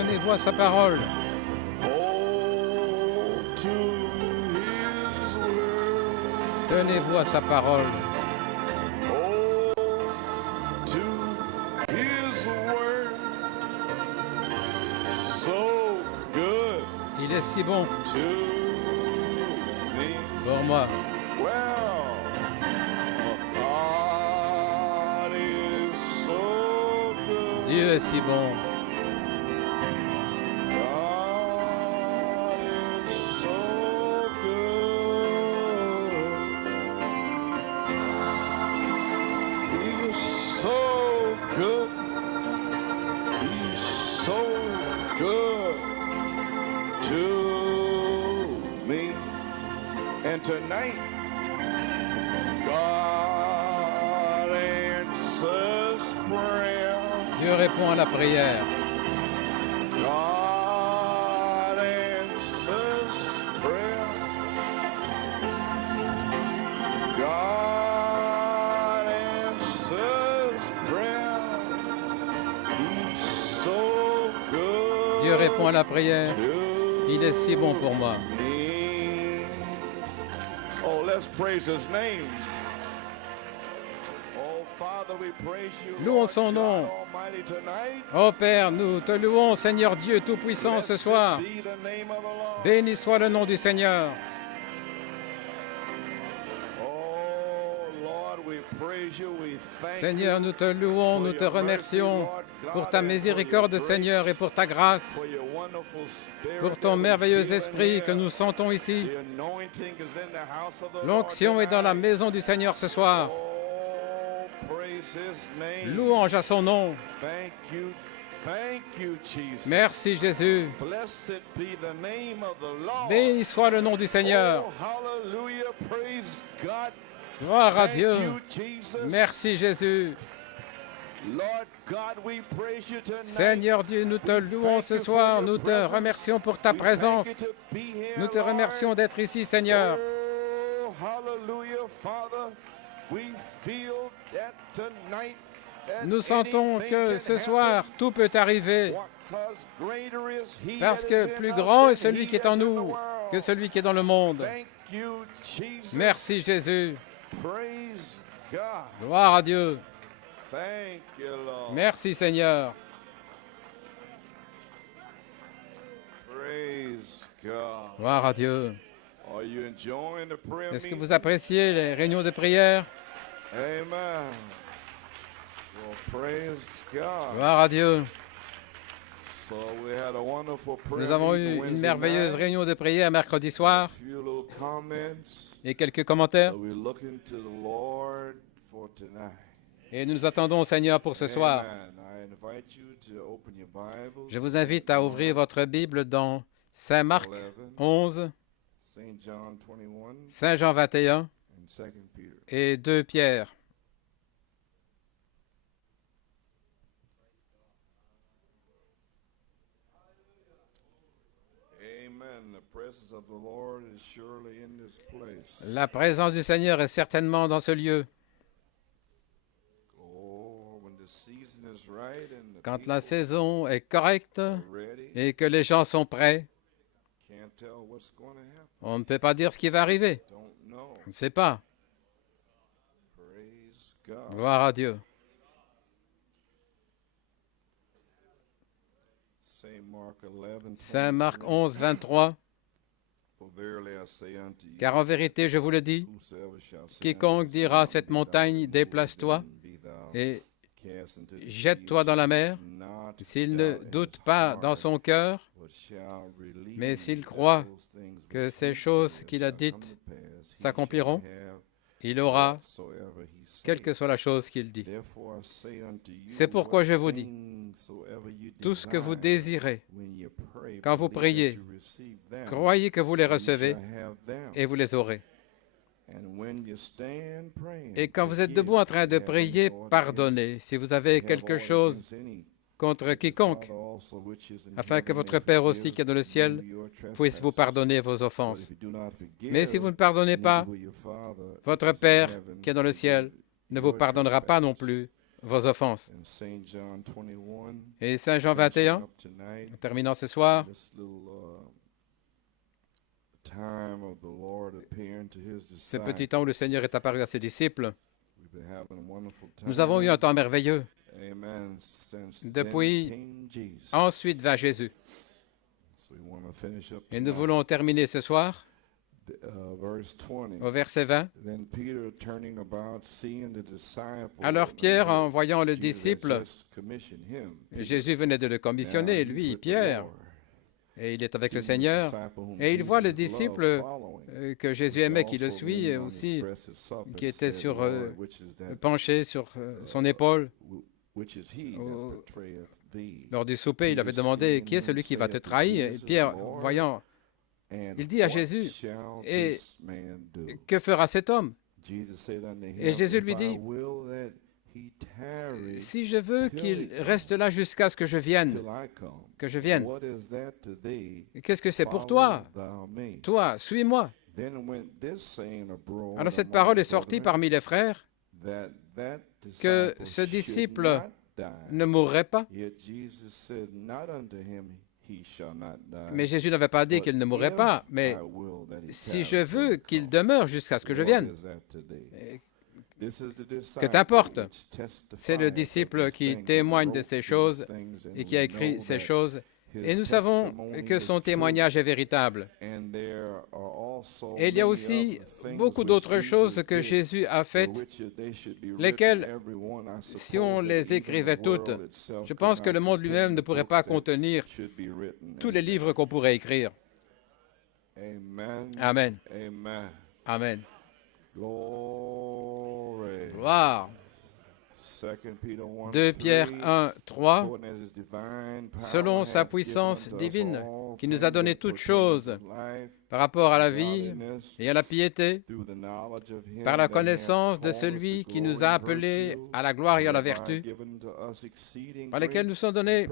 Tenez-vous à sa parole. Hold to his word. Tenez-vous à sa parole. Hold to his word. So good Il est si bon to me. pour moi. Well, God is so good. Dieu est si bon. God is so good. He is so good. He's so good to me. And tonight, God answers prayer. Dieu répond à la prière. God answers prayer. God answers prayer. He's so good. Dieu répond à la prière. to Il est si bon pour moi. me. Oh, let's praise his name. Oh, Father, we praise you, Louons Lord son nom. God Almighty, tonight. Ô Père, nous te louons, Seigneur Dieu Tout-Puissant, ce Blessed soir. be the name of the Lord. Béni soit le nom du Seigneur. Oh, Lord, we praise you. We thank Seigneur, you nous te louons, for nous te your remercions mercy, Lord God, pour ta and for miséricorde, your Seigneur, et grace, pour ta grâce, for your wonderful spirit pour that ton we merveilleux feel in esprit que here. nous sentons ici. The anointing is in the house of the Lord L'onction est dans la tonight. maison du Seigneur ce soir. Oh, praise his name. Louange à son nom. Thank you, Jesus. Merci Jésus. Blessed be the name of the Lord. Béni soit le nom du Seigneur. Oh, hallelujah, praise God. Gloire à Thank Dieu. you, Jesus. Merci Jésus. Lord God, we praise you tonight. Seigneur Dieu, nous te We louons thank ce you for soir. your Nous te presence. remercions pour ta We présence. thank you to be here, Nous te Lord. remercions d'être ici, Seigneur. Oh, hallelujah, Father. We feel that tonight that Nous sentons anything que can ce soir, happen. tout peut arriver. Because greater is he Parce that que is in plus us grand than est celui he qui est en that's in the nous world. que celui qui est dans le monde. Thank you, Jesus. Merci Jésus. Praise God. Gloire à Dieu. Thank you, Lord. Merci Seigneur. Praise God. Gloire à Dieu. Are you enjoying the prayer Est-ce que meeting? vous appréciez les réunions de prière? Amen. Well, praise God. Gloire à Dieu. So we had a wonderful prayer Nous avons meeting eu une Wednesday merveilleuse night. réunion de prière mercredi soir A few little comments. et quelques commentaires. So we're looking to the Lord for tonight. Et nous attendons au Seigneur pour ce soir. Amen. I invite you to open your Bibles. Je vous invite à ouvrir votre Bible dans Saint Marc 11, St. John 21 Saint Jean 21 and 2 Peter. et 2 Pierre. Amen. The presence of the Lord is surely in this place. La présence du Seigneur est certainement dans ce lieu. Oh, when the season is right and the Quand la people saison est correcte are ready, et que les gens sont prêts, can't tell what's going to happen. on ne peut pas dire ce qui va arriver. Don't know. On ne sait pas. Praise God. Gloire à Dieu. Saint Mark 11, Saint Marc 23. 11, 23. For verily I say unto you, Car en vérité, je vous le dis, whosoever shall say quiconque unto this dira à mountain, cette be thou montagne, removed, déplace-toi, and be thou et cast into the sea, jette-toi dans la mer, not s'il ne doubt in doute his pas heart, dans son cœur, but shall believe mais s'il that croit those things que which ces he choses saith qu'il a shall come dites to pass, he s'accompliront, shall have il aura, whatsoever he quelle saith. que soit la chose qu'il dit. Therefore I say unto you, C'est pourquoi je vous dis, what things soever you tout ce que vous desire, désirez, when you pray, quand vous believe that priez, you receive them, croyez que vous les and you recevez shall have them. et vous les aurez. And when you stand praying, Et quand vous êtes forgive debout en train de if you have any prier, ought pardonnez against- si vous avez if you have quelque ought chose against any, contre that your quiconque, Father also which is in afin que heaven votre may Père forgive aussi qui est dans le ciel you your puisse vous trespasses. pardonner vos But offenses. if you do not forgive, Mais si vous ne pardonnez pas, neither will your Father which votre is in Père heaven qui est dans le ciel forgive ne vous your pardonnera pas non trespasses. plus vos offenses. In St. John 21, Et Saint Jean finishing 21, up tonight, en terminant ce soir, this little time of the Lord appearing to his ce disciples. petit temps où le Seigneur est apparu à ses disciples, We've been having a wonderful time. nous avons eu un temps merveilleux. Amen. Since Depuis- then came Jesus. Ensuite vint Jésus. So we want to finish up Et nous tonight. voulons terminer ce soir Verse 20. au verset 20. Then Peter turning about, seeing the disciple. Alors Pierre, en voyant le Jesus had disciple, just commissioned him. Jésus venait de le commissionner, Now, he's lui, with the Pierre, Lord. et il est avec le Seeing the Seigneur, disciple whom et il voit le Jesus loved disciple following, que Jésus which aimait, qui le also suit leaned on his aussi, breast at supper, qui and était said, sur, Lord, which is that- penché sur son épaule. which is he that au- betrayeth thee? Lors du souper, il avait demandé, qui est celui qui va te trahir? Et Pierre, voyant, And il dit à what Jésus, shall et this man do? que fera cet homme? Jesus said unto him, Et Jésus lui If I dit, will that he tarry si je veux qu'il reste là jusqu'à ce que je vienne, till I come, que je vienne, what is that to thee? qu'est-ce que c'est pour Follow toi? thou me. Toi, suis-moi. Then went this saying abroad Alors cette among parole the est sortie brethren, parmi les frères, that que disciple ce should disciple not die. ne mourrait pas. Yet Jesus said, Not unto him he shall not die. Mais Jésus n'avait pas dit but qu'il ne mourrait if pas, mais I will that he si tarry je till veux I qu'il come. demeure jusqu'à ce que je What vienne. is that today? Et This is the que disciple t'importe, which testifieth c'est le of disciple these qui things, témoigne and de wrote ces these choses things, and et qui a we écrit know ces that choses. his Et nous savons testimony que is son true. témoignage est véritable. And there are also Et il y a many aussi other things beaucoup which d'autres Jesus choses que did, Jésus a for faites, which they should be written, lesquelles, every one, I suppose, si on that les even écrivait the world toutes, itself je could pense que not le monde contain lui-même ne the pourrait books pas that contenir should be written. tous les Amen. livres qu'on pourrait écrire. Amen. Amen. Amen. Amen. Glory. Gloire. 2 Pierre 1, 3. Selon sa puissance divine, qui nous a donné toutes choses par rapport à la vie et à la piété, par la connaissance de celui qui nous a appelés à la gloire et à la vertu, par lesquelles nous sont données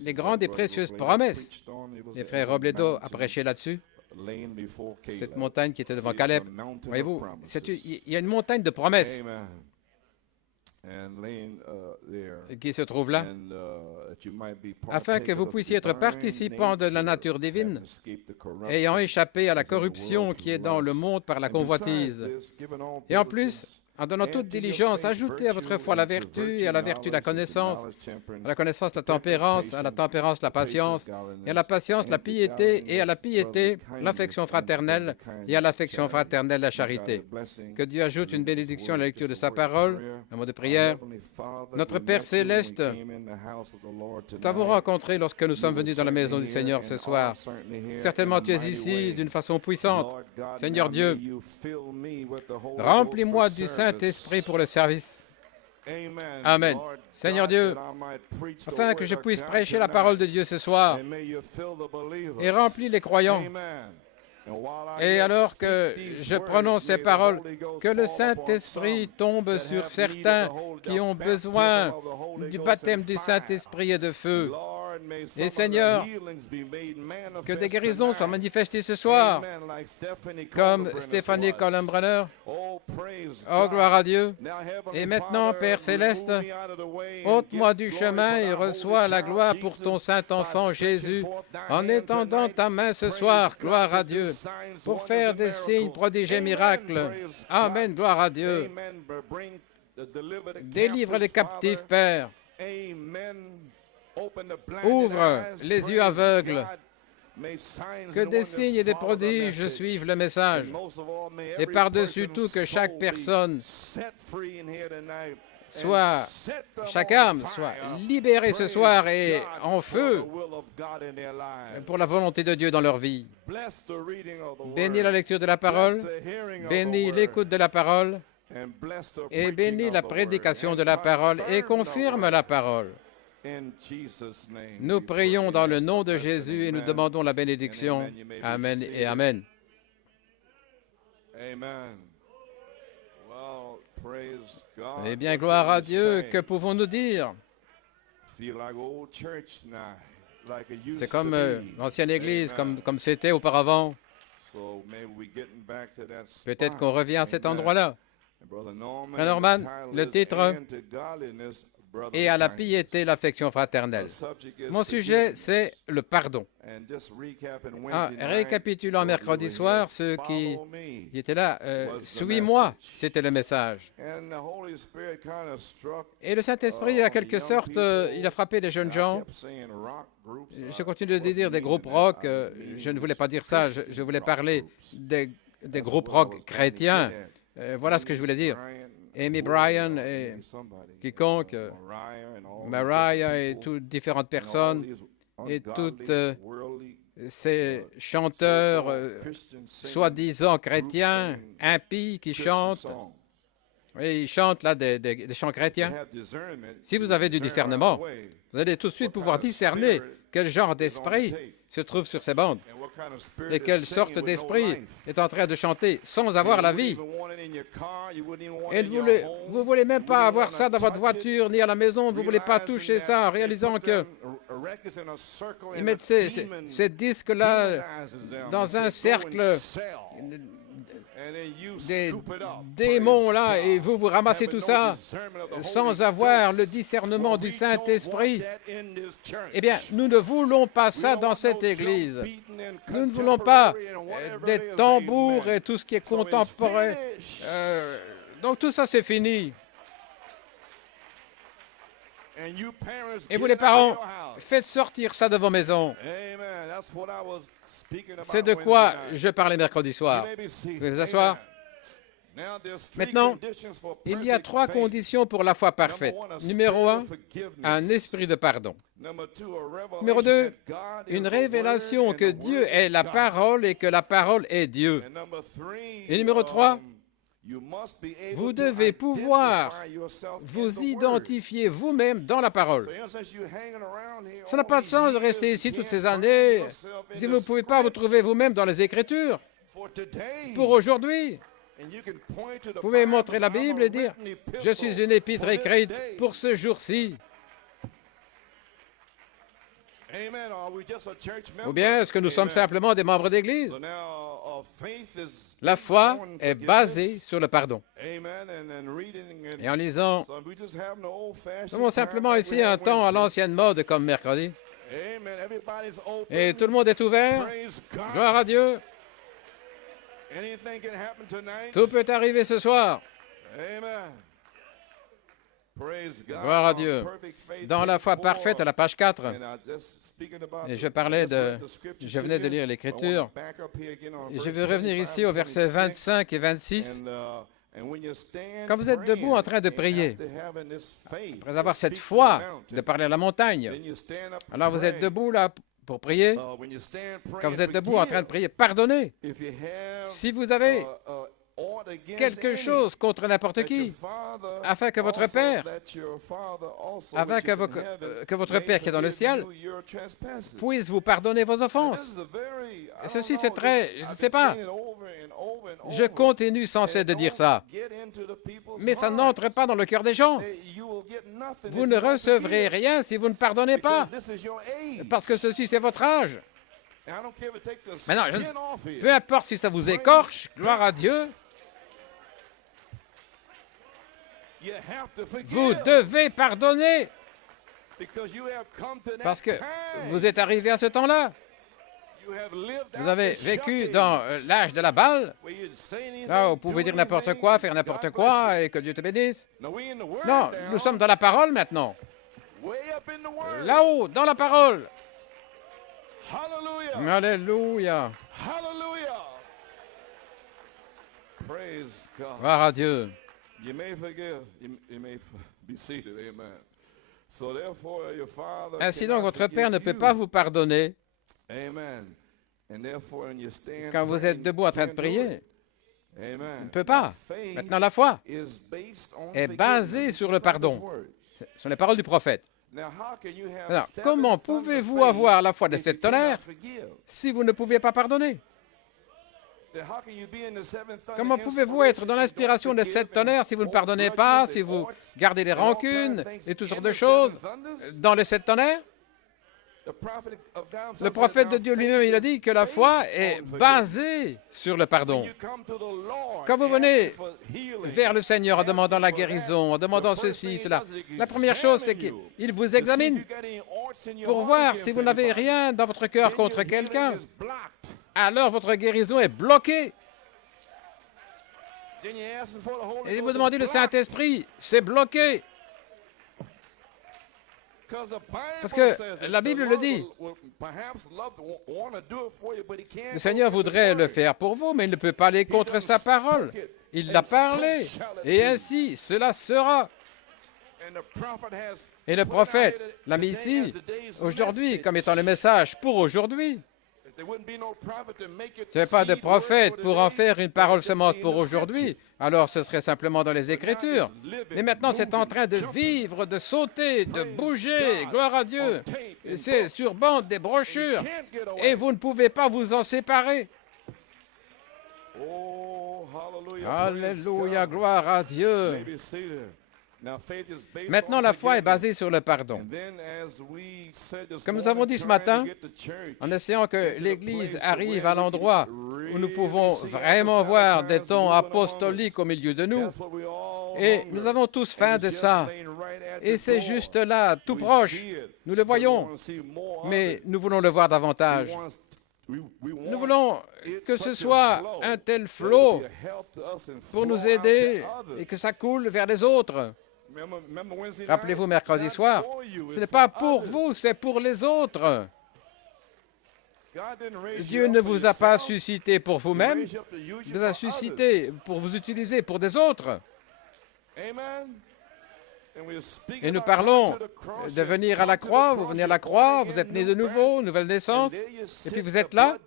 les grandes et précieuses promesses. Les frères Robledo a prêché là-dessus. Cette montagne qui était devant Caleb. Voyez-vous, il y a une montagne de promesses qui se trouve là, afin que vous puissiez être participants de la nature divine, ayant échappé à la corruption qui est dans le monde par la convoitise. Et en plus, en donnant toute diligence, ajoutez à votre foi la vertu, et à la vertu la connaissance, à la connaissance la tempérance, à la tempérance la patience, et à la patience la piété, et à la piété l'affection fraternelle, et à l'affection fraternelle la charité. Que Dieu ajoute une bénédiction à la lecture de sa parole, un mot de prière. Notre Père céleste, nous t'avons rencontré lorsque nous sommes venus dans la maison du Seigneur ce soir. Certainement tu es ici d'une façon puissante. Seigneur Dieu, remplis-moi du Saint-Esprit pour le service. Amen. Seigneur Dieu, afin que je puisse prêcher la parole de Dieu ce soir et remplis les croyants. Et alors que je prononce ces paroles, que le Saint-Esprit tombe sur certains qui ont besoin du baptême du Saint-Esprit et de feu. Et Seigneur, que des guérisons soient manifestées ce soir, comme Stéphanie Columbrunner. Oh, gloire à Dieu. Et maintenant, Père Céleste, ôte-moi du chemin et reçois la gloire pour ton Saint-Enfant Jésus, en étendant ta main ce soir, gloire à Dieu, pour faire des signes, prodiges et miracles. Amen, gloire à Dieu. Délivre les captifs, Père. Ouvre les yeux aveugles. Que des signes et des prodiges suivent le message. Et par-dessus tout, que chaque personne soit, chaque âme soit libérée ce soir et en feu pour la volonté de Dieu dans leur vie. Bénis la lecture de la parole, bénis l'écoute de la parole et bénis la prédication de la parole et confirme la parole. Nous prions dans le nom de Jésus et nous demandons la bénédiction. Amen et Amen. Eh bien, gloire à Dieu, que pouvons-nous dire? C'est comme l'ancienne Église, comme c'était auparavant. Peut-être qu'on revient à cet endroit-là. Frère Norman, le titre est à la piété, l'affection fraternelle. Mon sujet, c'est le pardon. Récapitulant mercredi soir, ceux qui étaient là, suis-moi, c'était le message. Et le Saint-Esprit, en quelque sorte, il a frappé les jeunes gens. Je continue de dire des groupes rock. Je ne voulais pas dire ça, je voulais parler des groupes rock chrétiens. Voilà ce que je voulais dire. Amy Bryan et quiconque, Mariah et toutes différentes personnes et toutes ces chanteurs soi-disant chrétiens, impies qui chantent. Et ils chantent là des chants chrétiens. Si vous avez du discernement, vous allez tout de suite pouvoir discerner quel genre d'esprit se trouve sur ces bandes et quelle sorte d'esprit est en train de chanter sans avoir la vie. Et vous ne voulez même pas avoir ça dans votre voiture ni à la maison, vous ne voulez pas toucher ça en réalisant que ils mettent ces disques-là dans un cercle des démons là et vous ramassez tout ça sans avoir le discernement du Saint-Esprit. Eh bien, nous ne voulons pas ça dans cette Église. Nous ne voulons pas des tambours et tout ce qui est contemporain. Donc tout ça, c'est fini. Et vous les parents, faites sortir ça de vos maisons. C'est de quoi je parlais mercredi soir. Vous pouvez vous asseoir. Maintenant, il y a 3 conditions pour la foi parfaite. Numéro 1, un esprit de pardon. Numéro 2, une révélation que Dieu est la parole et que la parole est Dieu. Et numéro 3, vous devez pouvoir vous identifier vous-même dans la parole. Ça n'a pas de sens de rester ici toutes ces années si vous ne pouvez pas vous trouver vous-même dans les Écritures. Pour aujourd'hui, vous pouvez montrer la Bible et dire « Je suis une épître écrite pour ce jour-ci ». Ou bien est-ce que nous sommes simplement des membres d'Église? La foi est basée sur le pardon. Et en lisant, nous avons simplement ici un temps à l'ancienne mode comme mercredi. Et tout le monde est ouvert. Gloire à Dieu. Tout peut arriver ce soir. Gloire à Dieu. Dans la foi parfaite, à la page 4, et je venais de lire l'Écriture, et je vais revenir ici au verset 25 et 26. Quand vous êtes debout en train de prier, après avoir cette foi de parler à la montagne, alors vous êtes debout là pour prier. Quand vous êtes debout en train de prier, pardonnez. Si vous avez quelque chose contre n'importe qui, afin que votre Père, que votre Père qui est dans le ciel, puisse vous pardonner vos offenses. Et ceci, c'est très... Je ne sais pas. Je continue sans cesse de dire ça. Mais ça n'entre pas dans le cœur des gens. Vous ne recevrez rien si vous ne pardonnez pas. Parce que ceci, c'est votre âge. Maintenant, peu importe si ça vous écorche, gloire à Dieu, vous devez pardonner parce que vous êtes arrivé à ce temps-là. Vous avez vécu dans l'âge de la balle. Là, vous pouvez dire n'importe quoi, faire n'importe quoi et que Dieu te bénisse. Non, nous sommes dans la parole maintenant. Là-haut, dans la parole. Alléluia. Gloire à Dieu. Ainsi donc, votre Père ne peut pas vous pardonner quand vous êtes debout en train de prier. Il ne peut pas. Maintenant, la foi est basée sur le pardon. Ce sont les paroles du prophète. Alors, comment pouvez-vous avoir la foi de 7 tonnerres si vous ne pouviez pas pardonner? Comment pouvez-vous être dans l'inspiration des 7 tonnerres si vous ne pardonnez pas, si vous gardez des rancunes et toutes sortes de choses dans les 7 tonnerres? Le prophète de Dieu lui-même, il a dit que la foi est basée sur le pardon. Quand vous venez vers le Seigneur en demandant la guérison, en demandant ceci, cela, la première chose, c'est qu'il vous examine pour voir si vous n'avez rien dans votre cœur contre quelqu'un. Alors votre guérison est bloquée. Et vous demandez le Saint-Esprit, c'est bloqué. Parce que la Bible le dit. Le Seigneur voudrait le faire pour vous, mais il ne peut pas aller contre sa parole. Il l'a parlé, et ainsi cela sera. Et le prophète l'a mis ici, aujourd'hui, comme étant le message pour aujourd'hui. Ce n'est pas de prophète pour en faire une parole semence pour aujourd'hui, alors ce serait simplement dans les Écritures. Mais maintenant, c'est en train de vivre, de sauter, de bouger, gloire à Dieu. C'est sur bande des brochures, et vous ne pouvez pas vous en séparer. Alléluia, gloire à Dieu. Maintenant, la foi est basée sur le pardon. Comme nous avons dit ce matin, en essayant que l'Église arrive à l'endroit où nous pouvons vraiment voir des tons apostoliques au milieu de nous, et nous avons tous faim de ça. Et c'est juste là, tout proche. Nous le voyons, mais nous voulons le voir davantage. Nous voulons que ce soit un tel flot pour nous aider et que ça coule vers les autres. Rappelez-vous, mercredi soir, ce n'est pas pour vous, c'est pour les autres. Dieu ne vous a pas suscité pour vous-même, il vous a suscité pour vous utiliser pour des autres. Et nous parlons de venir à la croix, vous venez à la croix, vous êtes né de nouveau, nouvelle naissance, et puis vous êtes là,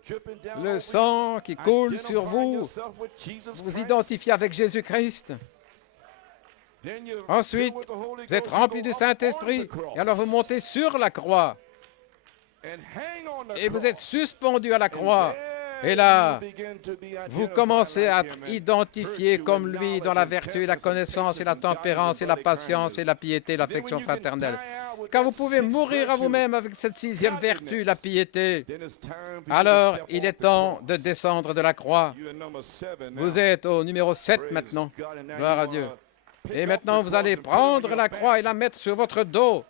le sang qui coule sur vous, vous vous identifiez avec Jésus-Christ. Ensuite, vous êtes rempli du Saint-Esprit, et alors vous montez sur la croix, et vous êtes suspendu à la croix. Et là, vous commencez à être identifié comme lui dans la vertu, la connaissance, et la tempérance, et la patience, et la piété, l'affection fraternelle. Quand vous pouvez mourir à vous-même avec cette sixième vertu, la piété, alors il est temps de descendre de la croix. Vous êtes au numéro 7 maintenant. Gloire à Dieu. Et maintenant, vous allez prendre la croix et la mettre sur votre dos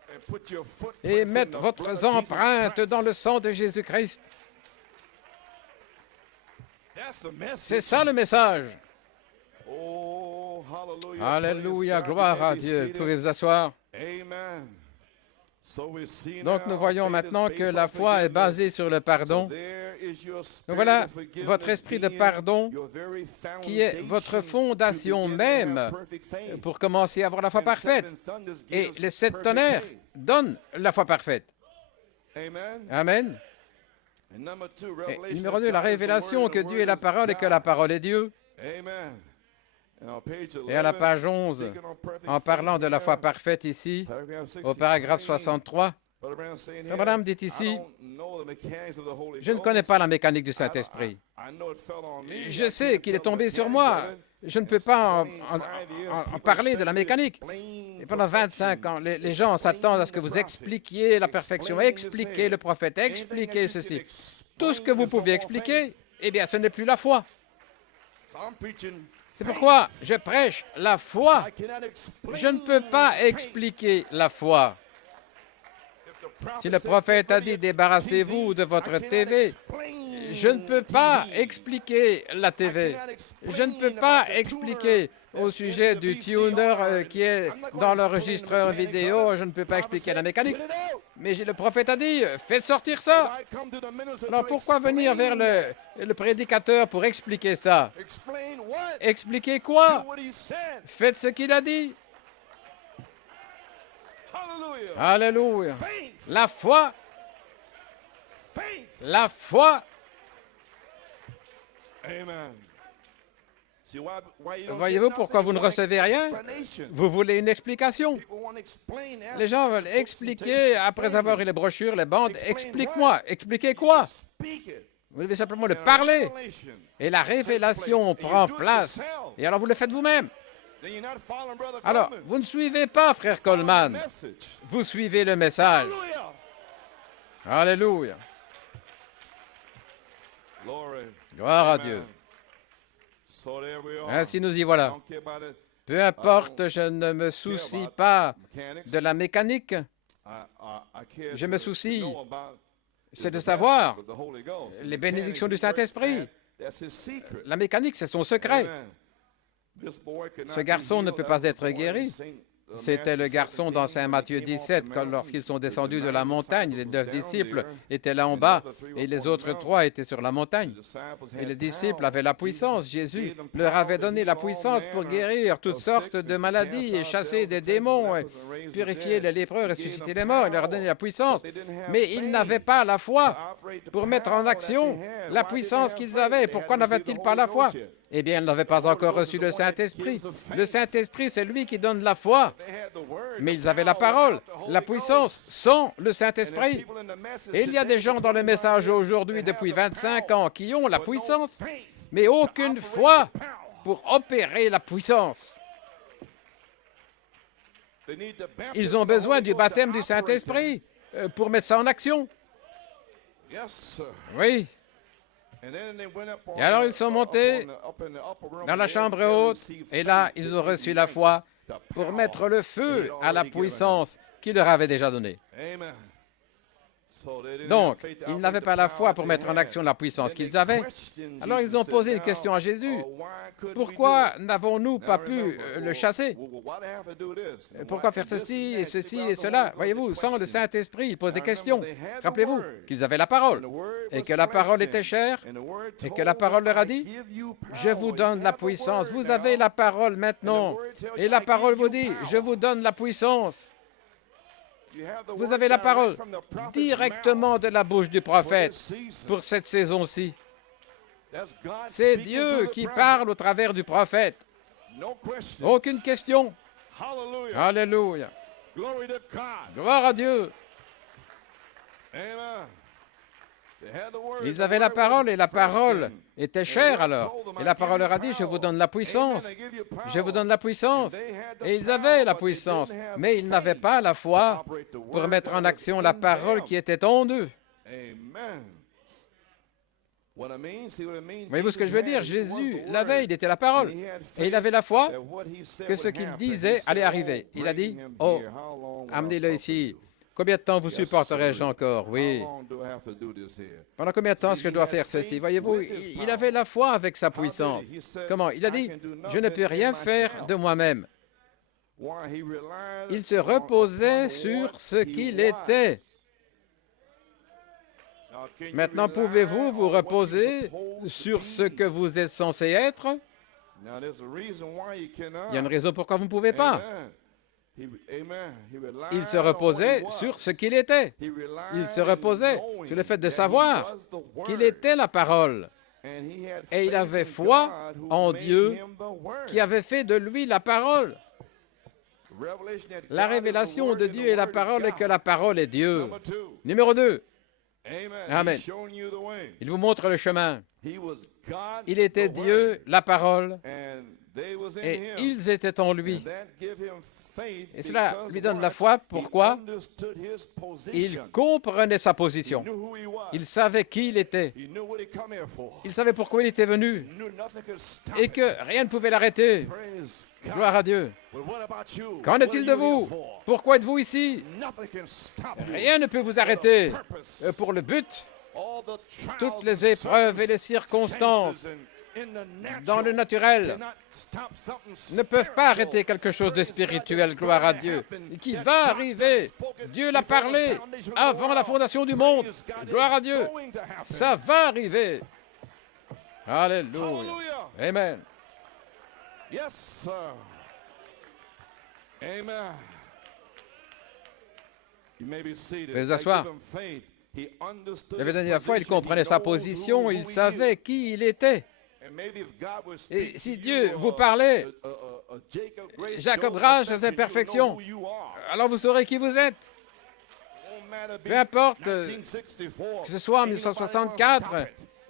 et mettre votre empreinte dans le sang de Jésus-Christ. C'est ça le message. Alléluia, gloire à Dieu. Vous pouvez vous asseoir. Donc nous voyons maintenant que la foi est basée sur le pardon. Donc voilà votre esprit de pardon qui est votre fondation même pour commencer à avoir la foi parfaite. Et les 7 tonnerres donnent la foi parfaite. Amen. Et numéro 2, la révélation que Dieu est la parole et que la parole est Dieu. Et à la page 11, en parlant de la foi parfaite ici, au paragraphe 63, Abraham dit ici, « Je ne connais pas la mécanique du Saint-Esprit. Je sais qu'il est tombé sur moi. Je ne peux pas en parler de la mécanique. » Et pendant 25 ans, les gens s'attendent à ce que vous expliquiez la perfection, expliquez le prophète, expliquez ceci. Tout ce que vous pouvez expliquer, eh bien, ce n'est plus la foi. C'est pourquoi je prêche la foi. Je ne peux pas expliquer la foi. Si le prophète a dit « Débarrassez-vous de votre TV », je ne peux pas expliquer la TV. Je ne peux pas expliquer au sujet du tuner qui est dans l'enregistreur vidéo, je ne peux pas expliquer la mécanique. Mais le prophète a dit « Faites sortir ça ». Alors pourquoi venir vers le prédicateur pour expliquer ça? Expliquer quoi? Faites ce qu'il a dit. Alléluia. La foi. La foi. Voyez-vous pourquoi vous ne recevez rien? Vous voulez une explication. Les gens veulent expliquer, après avoir eu les brochures, les bandes, explique-moi. Expliquez quoi? Vous devez simplement le parler. Et la révélation prend place. Et alors vous le faites vous-même. Alors, vous ne suivez pas, frère Coleman. Vous suivez le message. Alléluia. Gloire à Dieu. Ainsi nous y voilà. Peu importe, je ne me soucie pas de la mécanique. Je me soucie, c'est de savoir les bénédictions du Saint-Esprit. La mécanique, c'est son secret. Ce garçon ne peut pas être guéri. C'était le garçon dans Saint Matthieu 17, lorsqu'ils sont descendus de la montagne. Les 9 disciples étaient là en bas et les autres 3 étaient sur la montagne. Et les disciples avaient la puissance. Jésus leur avait donné la puissance pour guérir toutes sortes de maladies et chasser des démons, et purifier les lépreux, ressusciter les morts. Il leur a donné la puissance. Mais ils n'avaient pas la foi pour mettre en action la puissance qu'ils avaient. Pourquoi n'avaient-ils pas la foi? Eh bien, ils n'avaient pas encore reçu le Saint-Esprit. Le Saint-Esprit, c'est lui qui donne la foi. Mais ils avaient la parole, la puissance, sans le Saint-Esprit. Et il y a des gens dans le message aujourd'hui depuis 25 ans qui ont la puissance, mais aucune foi pour opérer la puissance. Ils ont besoin du baptême du Saint-Esprit pour mettre ça en action. Oui. Et alors ils sont montés dans la chambre haute, et là, ils ont reçu la foi pour mettre le feu à la puissance qu'il leur avait déjà donnée. Donc, ils n'avaient pas la foi pour mettre en action la puissance qu'ils avaient. Alors, ils ont posé une question à Jésus. Pourquoi n'avons-nous pas pu le chasser? Pourquoi faire ceci et cela? Voyez-vous, sans le Saint-Esprit, ils posent des questions. Rappelez-vous qu'ils avaient la parole et que la parole était chère et que la parole leur a dit, « Je vous donne la puissance. Vous avez la parole maintenant. » Et la parole vous dit, « Je vous donne la puissance. » Vous avez la parole directement de la bouche du prophète pour cette saison-ci. C'est Dieu qui parle au travers du prophète. Aucune question. Alléluia. Gloire à Dieu. Ils avaient la parole et la parole était chère alors. Et la parole leur a dit, je vous donne la puissance. Je vous donne la puissance. Et ils avaient la puissance, mais ils n'avaient pas la foi pour mettre en action la parole qui était en eux. Voyez-vous ce que je veux dire? Jésus, la veille, il était la parole. Et il avait la foi que ce qu'il disait allait arriver. Il a dit, oh, amenez-le ici. Combien de temps vous supporterai-je encore? Oui. Pendant combien de temps est-ce que je dois faire ceci? Voyez-vous, il avait la foi avec sa puissance. Comment? Il a dit, je ne peux rien faire de moi-même. Il se reposait sur ce qu'il était. Maintenant, pouvez-vous vous reposer sur ce que vous êtes censé être? Il y a une raison pourquoi vous ne pouvez pas. Il se reposait sur ce qu'il était. Il se reposait sur le fait de savoir qu'il était la parole. Et il avait foi en Dieu qui avait fait de lui la parole. La révélation de Dieu est la parole et que la parole est Dieu. Numéro 2. Amen. Il vous montre le chemin. Il était Dieu, la parole, et ils étaient en lui. Et cela lui donne la foi. Pourquoi? Il comprenait sa position. Il savait qui il était. Il savait pourquoi il était venu. Et que rien ne pouvait l'arrêter. Gloire à Dieu. Qu'en est-il de vous? Pourquoi êtes-vous ici? Rien ne peut vous arrêter pour le but. Toutes les épreuves et les circonstances dans le naturel ne peuvent pas arrêter quelque chose de spirituel, gloire à Dieu, qui va arriver. Dieu l'a parlé avant la fondation du monde. Gloire à Dieu. Ça va arriver. Alléluia. Amen. Yes, sir. Amen. Veuillez vous asseoir. Il avait donné la foi, il comprenait sa position, il savait qui il était. Et si Dieu vous parlait, Jacob rage à ses perfections, alors vous saurez qui vous êtes. Peu importe que ce soit en 1964,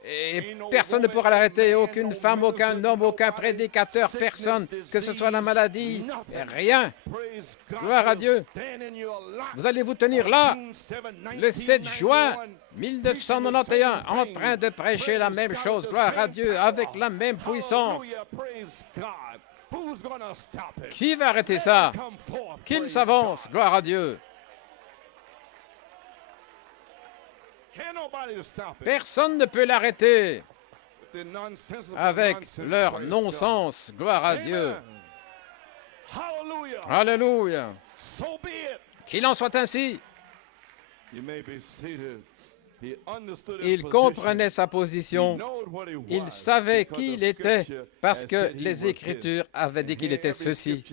Et personne ne pourra l'arrêter, aucune femme, aucun homme, aucun prédicateur, personne, que ce soit la maladie, rien. Gloire à Dieu. Vous allez vous tenir là, le 7 juin 1991, en train de prêcher la même chose, gloire à Dieu, avec la même puissance. Qui va arrêter ça? Qu'il s'avance, gloire à Dieu. Personne ne peut l'arrêter avec leur non-sens. Gloire à Dieu. Alléluia. Qu'il en soit ainsi. Il comprenait sa position. Il savait qui il était parce que les Écritures avaient dit qu'il était ceci.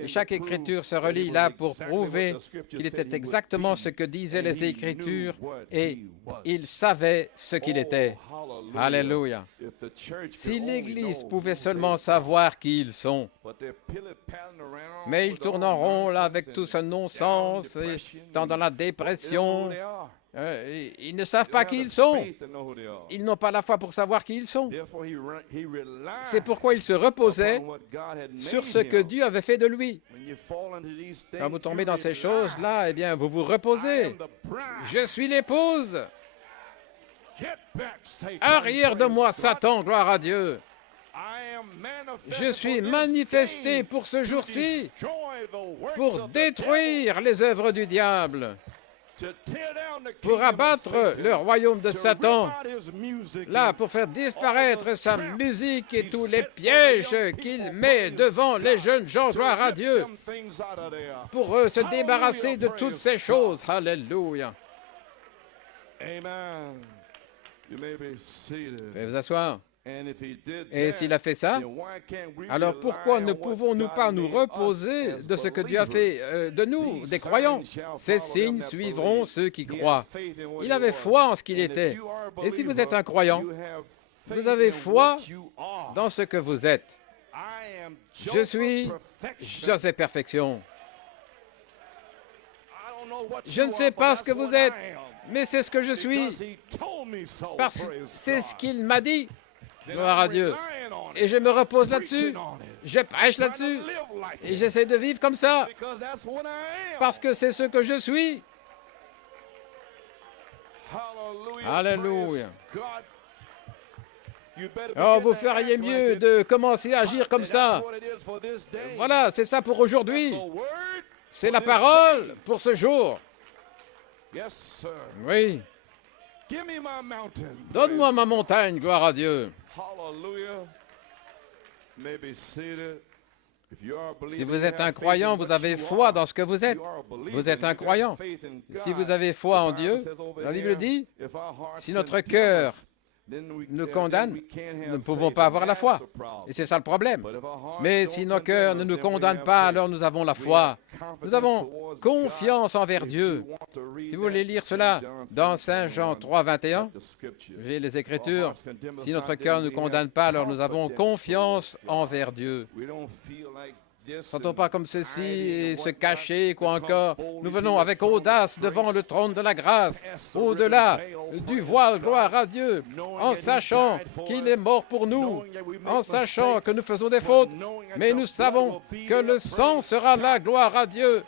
Et chaque Écriture se relie là pour prouver qu'il était exactement ce que disaient les Écritures et il savait ce qu'il était. Alléluia. Si l'Église pouvait seulement savoir qui ils sont, mais ils tournent en rond là avec tout ce non-sens, étant dans la dépression. Ils ne savent pas qui ils sont. Ils n'ont pas la foi pour savoir qui ils sont. C'est pourquoi il se reposait sur ce que Dieu avait fait de lui. Quand vous tombez dans ces choses-là, eh bien, vous vous reposez. Je suis l'épouse. Arrière de moi, Satan, gloire à Dieu. Je suis manifesté pour ce jour-ci, pour détruire les œuvres du diable, pour abattre le royaume de Satan, là, pour faire disparaître sa musique et tous les pièges qu'il met devant les jeunes gens, gloire à Dieu, pour se débarrasser de toutes ces choses. Alléluia. Veuillez vous asseoir. Et s'il a fait ça, alors pourquoi ne pouvons-nous pas nous reposer de ce que Dieu a fait de nous, des croyants? Ces signes suivront ceux qui croient. Il avait foi en ce qu'il était. Et si vous êtes un croyant, vous avez foi dans ce que vous êtes. Je suis Joseph Perfection. Je ne sais pas ce que vous êtes, mais c'est ce que je suis, parce que c'est ce qu'il m'a dit. Gloire à Dieu. Et je me repose là-dessus. Je prêche là-dessus. Et j'essaie de vivre comme ça. Parce que c'est ce que je suis. Alléluia. Oh, vous feriez mieux de commencer à agir comme ça. Voilà, c'est ça pour aujourd'hui. C'est la parole pour ce jour. Oui. Donne-moi ma montagne, gloire à Dieu. Si vous êtes un croyant, vous avez foi dans ce que vous êtes. Vous êtes un croyant. Si vous avez foi en Dieu, la Bible dit, si notre cœur nous condamne, nous ne pouvons pas avoir la foi. Et c'est ça le problème. Mais si nos cœurs ne nous condamnent pas, alors nous avons la foi. Nous avons confiance envers Dieu. Si vous voulez lire cela dans Saint Jean 3, 21, j'ai les Écritures. Si notre cœur ne nous condamne pas, alors nous avons confiance envers Dieu. Ne sentons pas comme ceci et se cacher, quoi encore. Nous venons avec audace devant le trône de la grâce, au-delà du voile, gloire à Dieu, en sachant qu'il est mort pour nous, en sachant que nous faisons des fautes, mais nous savons que le sang sera là, gloire à Dieu.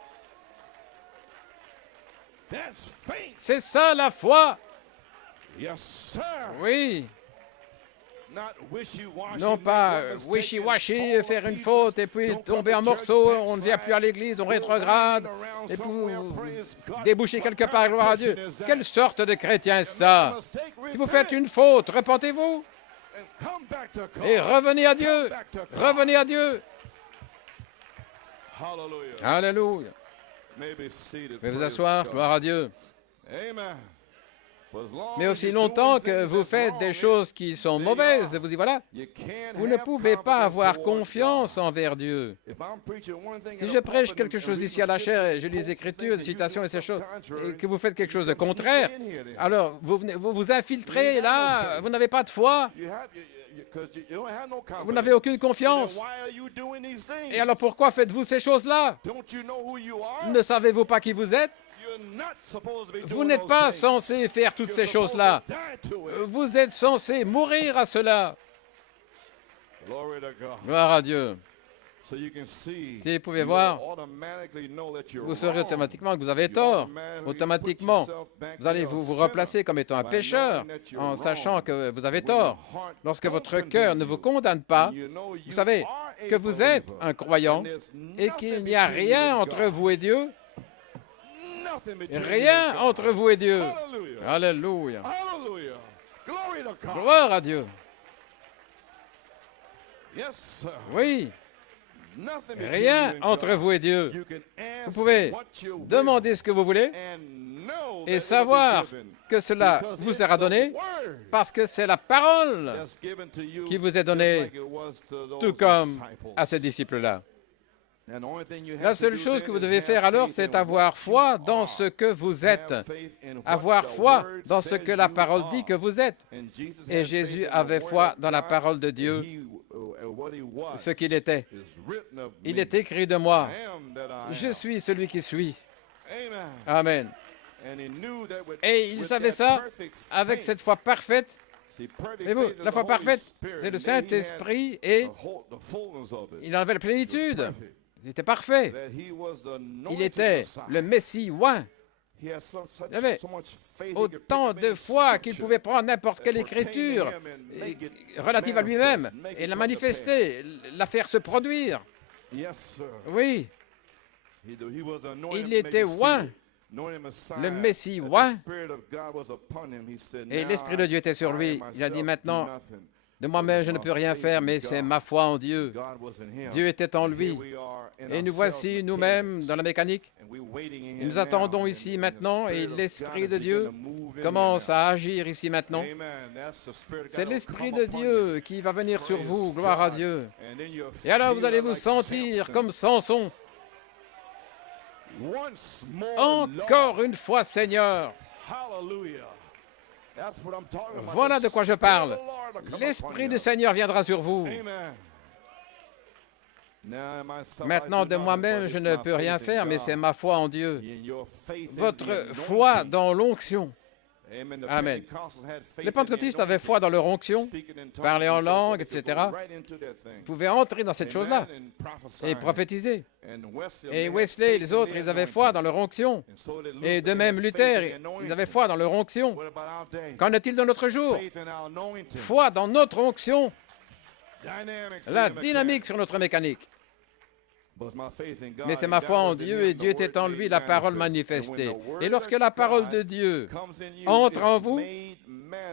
C'est ça la foi. Oui. Non pas wishy-washy, faire une faute et puis tomber en morceaux, on ne vient plus à l'église, on rétrograde, et puis vous débouchez quelque part, gloire à Dieu. Quelle sorte de chrétien est ça? Si vous faites une faute, repentez-vous et revenez à Dieu. Revenez à Dieu. Alléluia. Veuillez vous asseoir, gloire à Dieu. Mais aussi longtemps que vous faites des choses qui sont mauvaises, vous y voilà, vous ne pouvez pas avoir confiance envers Dieu. Si je prêche quelque chose ici à la chaire, et je lis les Écritures, des citations et ces choses, et que vous faites quelque chose de contraire, alors vous vous infiltrez là, vous n'avez pas de foi, vous n'avez aucune confiance. Et alors pourquoi faites-vous ces choses-là? Ne savez-vous pas qui vous êtes? Vous n'êtes pas censé faire toutes ces choses-là. Vous êtes censé mourir à cela. Gloire à Dieu. Si vous pouvez voir, vous saurez automatiquement que vous avez tort. Automatiquement, vous allez vous replacer comme étant un pécheur en sachant que vous avez tort. Lorsque votre cœur ne vous condamne pas, vous savez que vous êtes un croyant et qu'il n'y a rien entre vous et Dieu. Rien entre vous et Dieu. Alléluia. Gloire à Dieu. Oui. Rien entre vous et Dieu. Vous pouvez demander ce que vous voulez et savoir que cela vous sera donné parce que c'est la parole qui vous est donnée, tout comme à ces disciples-là. La seule chose que vous devez faire alors, c'est avoir foi dans ce que vous êtes, avoir foi dans ce que la parole dit que vous êtes. Et Jésus avait foi dans la parole de Dieu, ce qu'il était. Il est écrit de moi, je suis celui qui suis. Amen. Et il savait ça avec cette foi parfaite. Et vous, la foi parfaite, c'est le Saint-Esprit et il en avait la plénitude. Il était parfait. Il était le Messie oint. Il avait autant de foi qu'il pouvait prendre n'importe quelle écriture relative à lui-même et la manifester, la faire se produire. Oui. Il était oint, le Messie oint, et l'Esprit de Dieu était sur lui. Il a dit maintenant, de moi-même, je ne peux rien faire, mais c'est ma foi en Dieu. Dieu était en lui. Et nous voici nous-mêmes dans la mécanique. Et nous attendons ici maintenant et l'Esprit de Dieu commence à agir ici maintenant. C'est l'Esprit de Dieu qui va venir sur vous, gloire à Dieu. Et alors vous allez vous sentir comme Samson. Encore une fois, Seigneur. Voilà de quoi je parle. L'Esprit du Seigneur viendra sur vous. Maintenant, de moi-même, je ne peux rien faire, mais c'est ma foi en Dieu. Votre foi dans l'onction. Amen. Les pentecôtistes avaient foi dans leur onction, parler en langue, etc. Vous pouvez entrer dans cette chose-là et prophétiser. Et Wesley et les autres, ils avaient foi dans leur onction. Et de même Luther, ils avaient foi dans leur onction. Qu'en est-il de notre jour? Foi dans notre onction. La dynamique sur notre mécanique. Mais c'est ma foi en Dieu et Dieu était en lui la parole manifestée. Et lorsque la parole de Dieu entre en vous,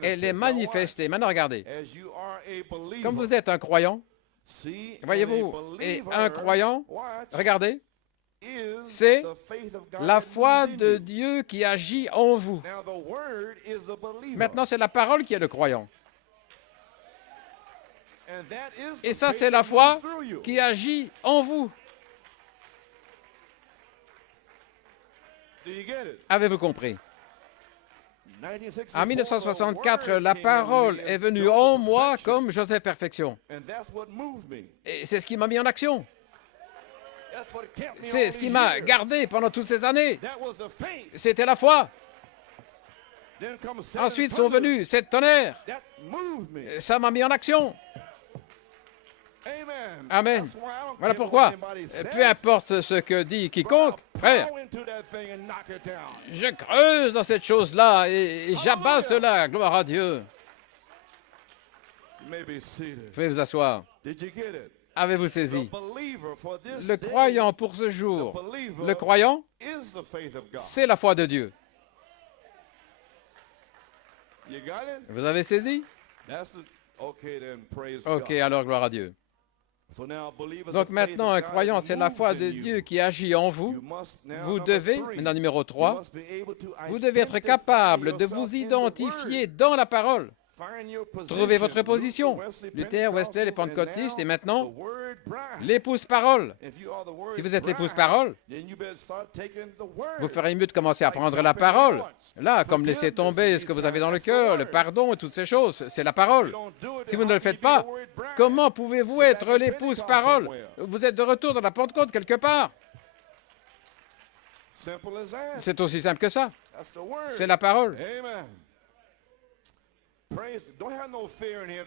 elle est manifestée. Maintenant, regardez. Comme vous êtes un croyant, voyez-vous, et un croyant, regardez, c'est la foi de Dieu qui agit en vous. Maintenant, c'est la parole qui est le croyant. Et ça, c'est la foi qui agit en vous. Avez-vous compris? En 1964, la parole est venue en moi comme Joseph Perfection. Et c'est ce qui m'a mis en action. C'est ce qui m'a gardé pendant toutes ces années. C'était la foi. Ensuite sont venus 7 tonnerres. Ça m'a mis en action. Amen. Voilà pourquoi, peu importe ce que dit quiconque, frère, je creuse dans cette chose-là et j'abats cela, gloire à Dieu. Vous pouvez vous asseoir. Avez-vous saisi? Le croyant pour ce jour, le croyant, c'est la foi de Dieu. Vous avez saisi? Ok, alors gloire à Dieu. Donc maintenant, un croyant, c'est la foi de Dieu qui agit en vous. Vous devez, maintenant numéro 3, vous devez être capable de vous identifier dans la parole. Trouvez votre position. Luther, Wesley, les pentecôtistes, et maintenant, l'épouse-parole. Si vous êtes l'épouse-parole, vous ferez mieux de commencer à prendre la parole. Là, comme laisser tomber ce que vous avez dans le cœur, le pardon et toutes ces choses, c'est la parole. Si vous ne le faites pas, comment pouvez-vous être l'épouse-parole? Vous êtes de retour dans la Pentecôte quelque part. C'est aussi simple que ça. C'est la parole.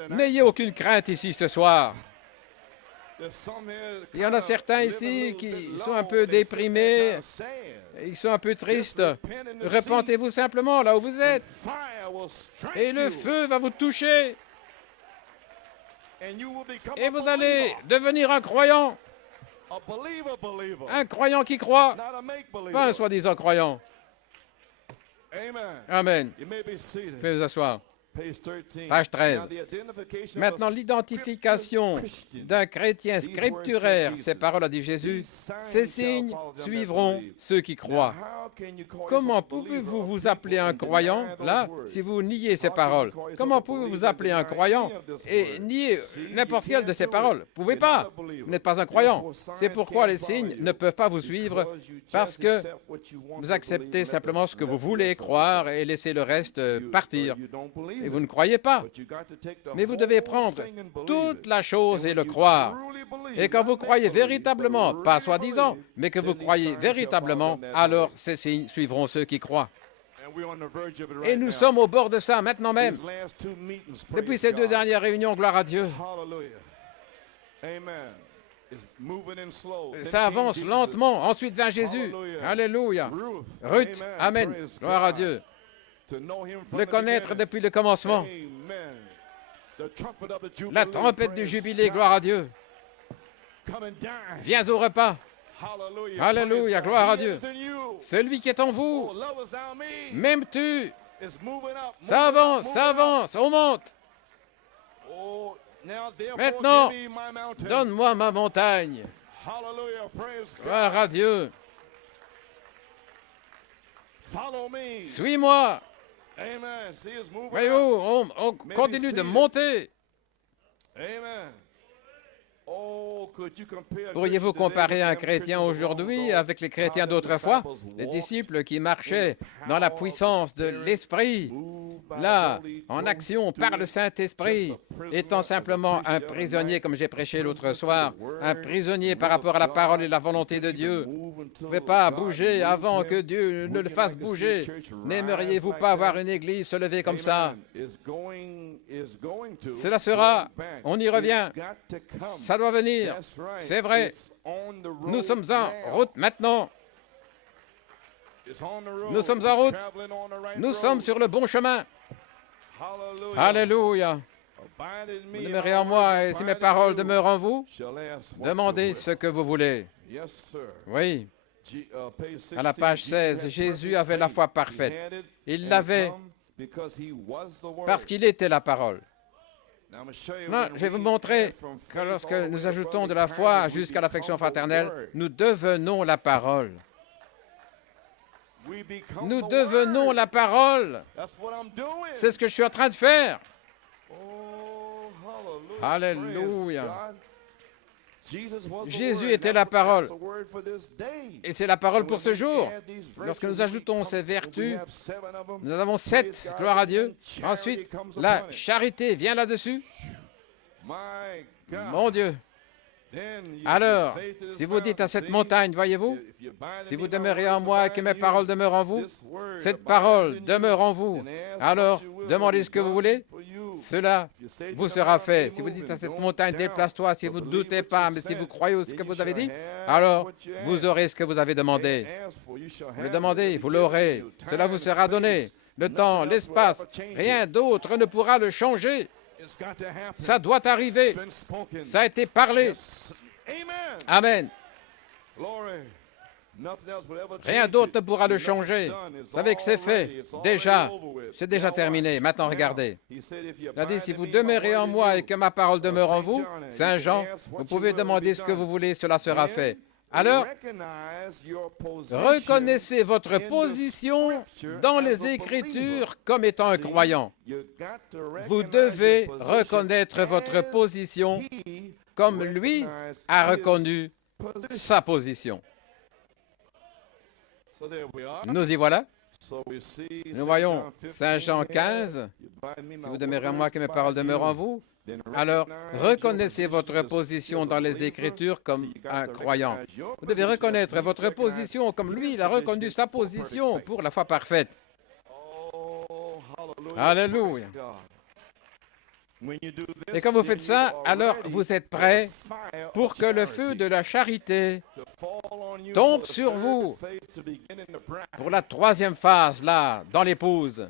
N'ayez aucune crainte ici ce soir. Il y en a certains ici qui sont un peu déprimés, ils sont un peu tristes. Repentez-vous simplement là où vous êtes et le feu va vous toucher et vous allez devenir un croyant qui croit, pas un soi-disant croyant. Amen. Veuillez vous asseoir. Page 13. Maintenant, l'identification d'un chrétien scripturaire, ces paroles a dit Jésus, ces signes suivront ceux qui croient. Comment pouvez-vous vous appeler un croyant, là, si vous niez ces paroles? Comment pouvez-vous vous appeler un croyant et nier n'importe quelle de ces paroles? Vous ne pouvez pas. Vous n'êtes pas un croyant. C'est pourquoi les signes ne peuvent pas vous suivre, parce que vous acceptez simplement ce que vous voulez croire et laissez le reste partir. Et vous ne croyez pas. Mais vous devez prendre toute la chose et le croire. Et quand vous croyez véritablement, pas soi-disant, mais que vous croyez véritablement, alors ces signes suivront ceux qui croient. Et nous sommes au bord de ça maintenant même. Depuis ces 2 dernières réunions, gloire à Dieu. Ça avance lentement. Ensuite vient Jésus. Alléluia. Ruth. Amen. Gloire à Dieu. Le connaître depuis le commencement. La trompette du jubilé, gloire à Dieu. Viens au repas. Alléluia, gloire à Dieu. Celui qui est en vous, m'aimes-tu? Ça avance, on monte. Maintenant, donne-moi ma montagne. Gloire à Dieu. Suis-moi. Voyez-vous, on continue de monter. Pourriez-vous comparer un chrétien aujourd'hui avec les chrétiens d'autrefois, les disciples qui marchaient dans la puissance de l'Esprit, là, en action par le Saint-Esprit, étant simplement un prisonnier, comme j'ai prêché l'autre soir, un prisonnier par rapport à la parole et la volonté de Dieu. Vous ne pouvez pas bouger avant que Dieu ne le fasse bouger. N'aimeriez-vous pas voir une église se lever comme ça? Cela sera, on y revient, ça doit venir, c'est vrai. Nous sommes en route maintenant. Nous sommes en route. Nous sommes sur le bon chemin. Alléluia. Vous demeurez en moi et si mes paroles demeurent en vous, demandez ce que vous voulez. Oui. À la page 16, Jésus avait la foi parfaite. Il l'avait parce qu'il était la parole. Non, je vais vous montrer que lorsque nous ajoutons de la foi jusqu'à l'affection fraternelle, nous devenons la parole. Nous devenons la parole. C'est ce que je suis en train de faire. Alléluia. Jésus était la parole. Et c'est la parole pour ce jour. Lorsque nous ajoutons ces vertus, nous en avons 7, gloire à Dieu. Ensuite, la charité vient là-dessus. Mon Dieu. Alors, si vous dites à cette montagne, voyez-vous, si vous demeurez en moi et que mes paroles demeurent en vous, cette parole demeure en vous. Alors, demandez ce que vous voulez, cela vous sera fait. Si vous dites à cette montagne, déplace-toi, si vous ne doutez pas, mais si vous croyez ce que vous avez dit, alors vous aurez ce que vous avez demandé. Vous le demandez, vous l'aurez. Cela vous sera donné. Le temps, l'espace, rien d'autre ne pourra le changer. Ça doit arriver. Ça a été parlé. Amen. Rien d'autre ne pourra le changer. Vous savez que c'est fait. Déjà, c'est déjà terminé. Maintenant, regardez. Il a dit, si vous demeurez en moi et que ma parole demeure en vous, Saint Jean, vous pouvez demander ce que vous voulez, cela sera fait. Alors, reconnaissez votre position dans les Écritures comme étant un croyant. Vous devez reconnaître votre position comme lui a reconnu sa position. Nous y voilà. Nous voyons Saint Jean 15, si vous demeurez en moi que mes paroles demeurent en vous, alors reconnaissez votre position dans les Écritures comme un croyant. Vous devez reconnaître votre position comme lui, il a reconnu sa position pour la foi parfaite. Alléluia. Et quand vous faites ça, alors vous êtes prêts pour que le feu de la charité tombe sur vous pour la troisième phase, là, dans l'épouse.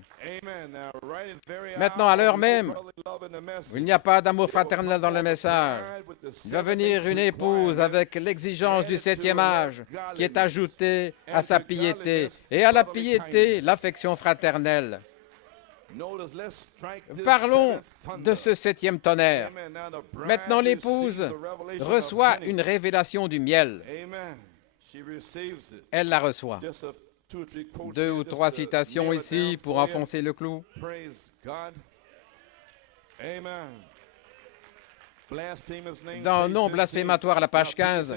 Maintenant, à l'heure même, où il n'y a pas d'amour fraternel dans le message, il va venir une épouse avec l'exigence du 7e âge qui est ajoutée à sa piété, et à la piété, l'affection fraternelle. Parlons de ce 7e tonnerre. Maintenant, l'épouse reçoit une révélation du miel. Elle la reçoit. 2 ou 3 citations ici pour enfoncer le clou. Dans non blasphématoire à la page 15,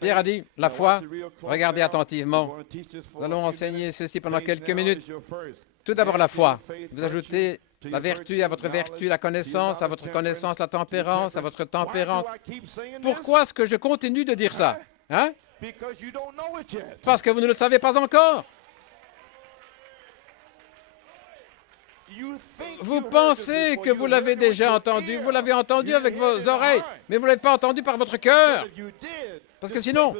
Pierre a dit, la foi, regardez attentivement. Nous allons enseigner ceci pendant quelques minutes. Tout d'abord la foi. Vous ajoutez la vertu à votre vertu, la connaissance à votre connaissance, la tempérance à votre tempérance. Pourquoi est-ce que je continue de dire ça? Hein? Parce que vous ne le savez pas encore. Vous pensez que vous l'avez déjà entendu. Vous l'avez entendu avec vos oreilles, mais vous ne l'avez pas entendu par votre cœur. Parce que sinon,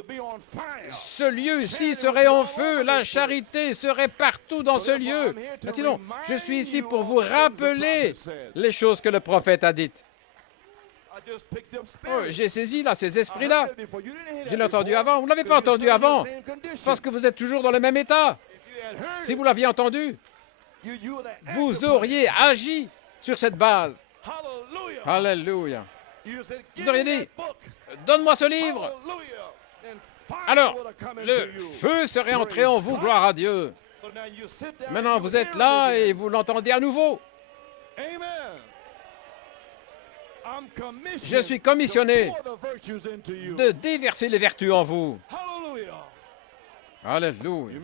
ce lieu-ci serait en feu, la charité serait partout dans ce lieu. Mais sinon, je suis ici pour vous rappeler les choses que le prophète a dites. Oh, j'ai saisi là ces esprits-là. Je l'ai entendu avant. Vous ne l'avez pas entendu avant, parce que vous êtes toujours dans le même état. Si vous l'aviez entendu, vous auriez agi sur cette base. Alléluia. Vous auriez dit, donne-moi ce livre. Alors, le feu serait entré en vous, gloire à Dieu. Maintenant, vous êtes là et vous l'entendez à nouveau. Je suis commissionné de déverser les vertus en vous. Alléluia.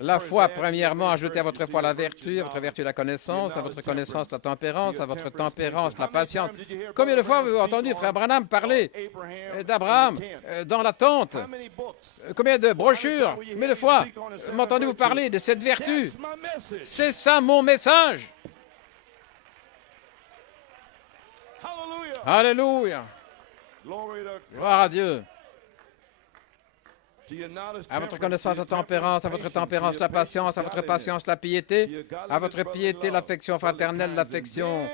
La foi, premièrement, ajoutez à votre foi la vertu, à votre vertu la connaissance, à votre connaissance la tempérance, à votre tempérance la patience. Combien de fois avez-vous entendu Frère Branham parler d'Abraham dans la tente? Combien de brochures? Combien de fois m'entendez-vous parler de cette vertu? C'est ça mon message. Alléluia. Gloire à Dieu. À votre connaissance la tempérance, à votre tempérance la patience, à votre patience la piété, à votre piété l'affection fraternelle, l'affection.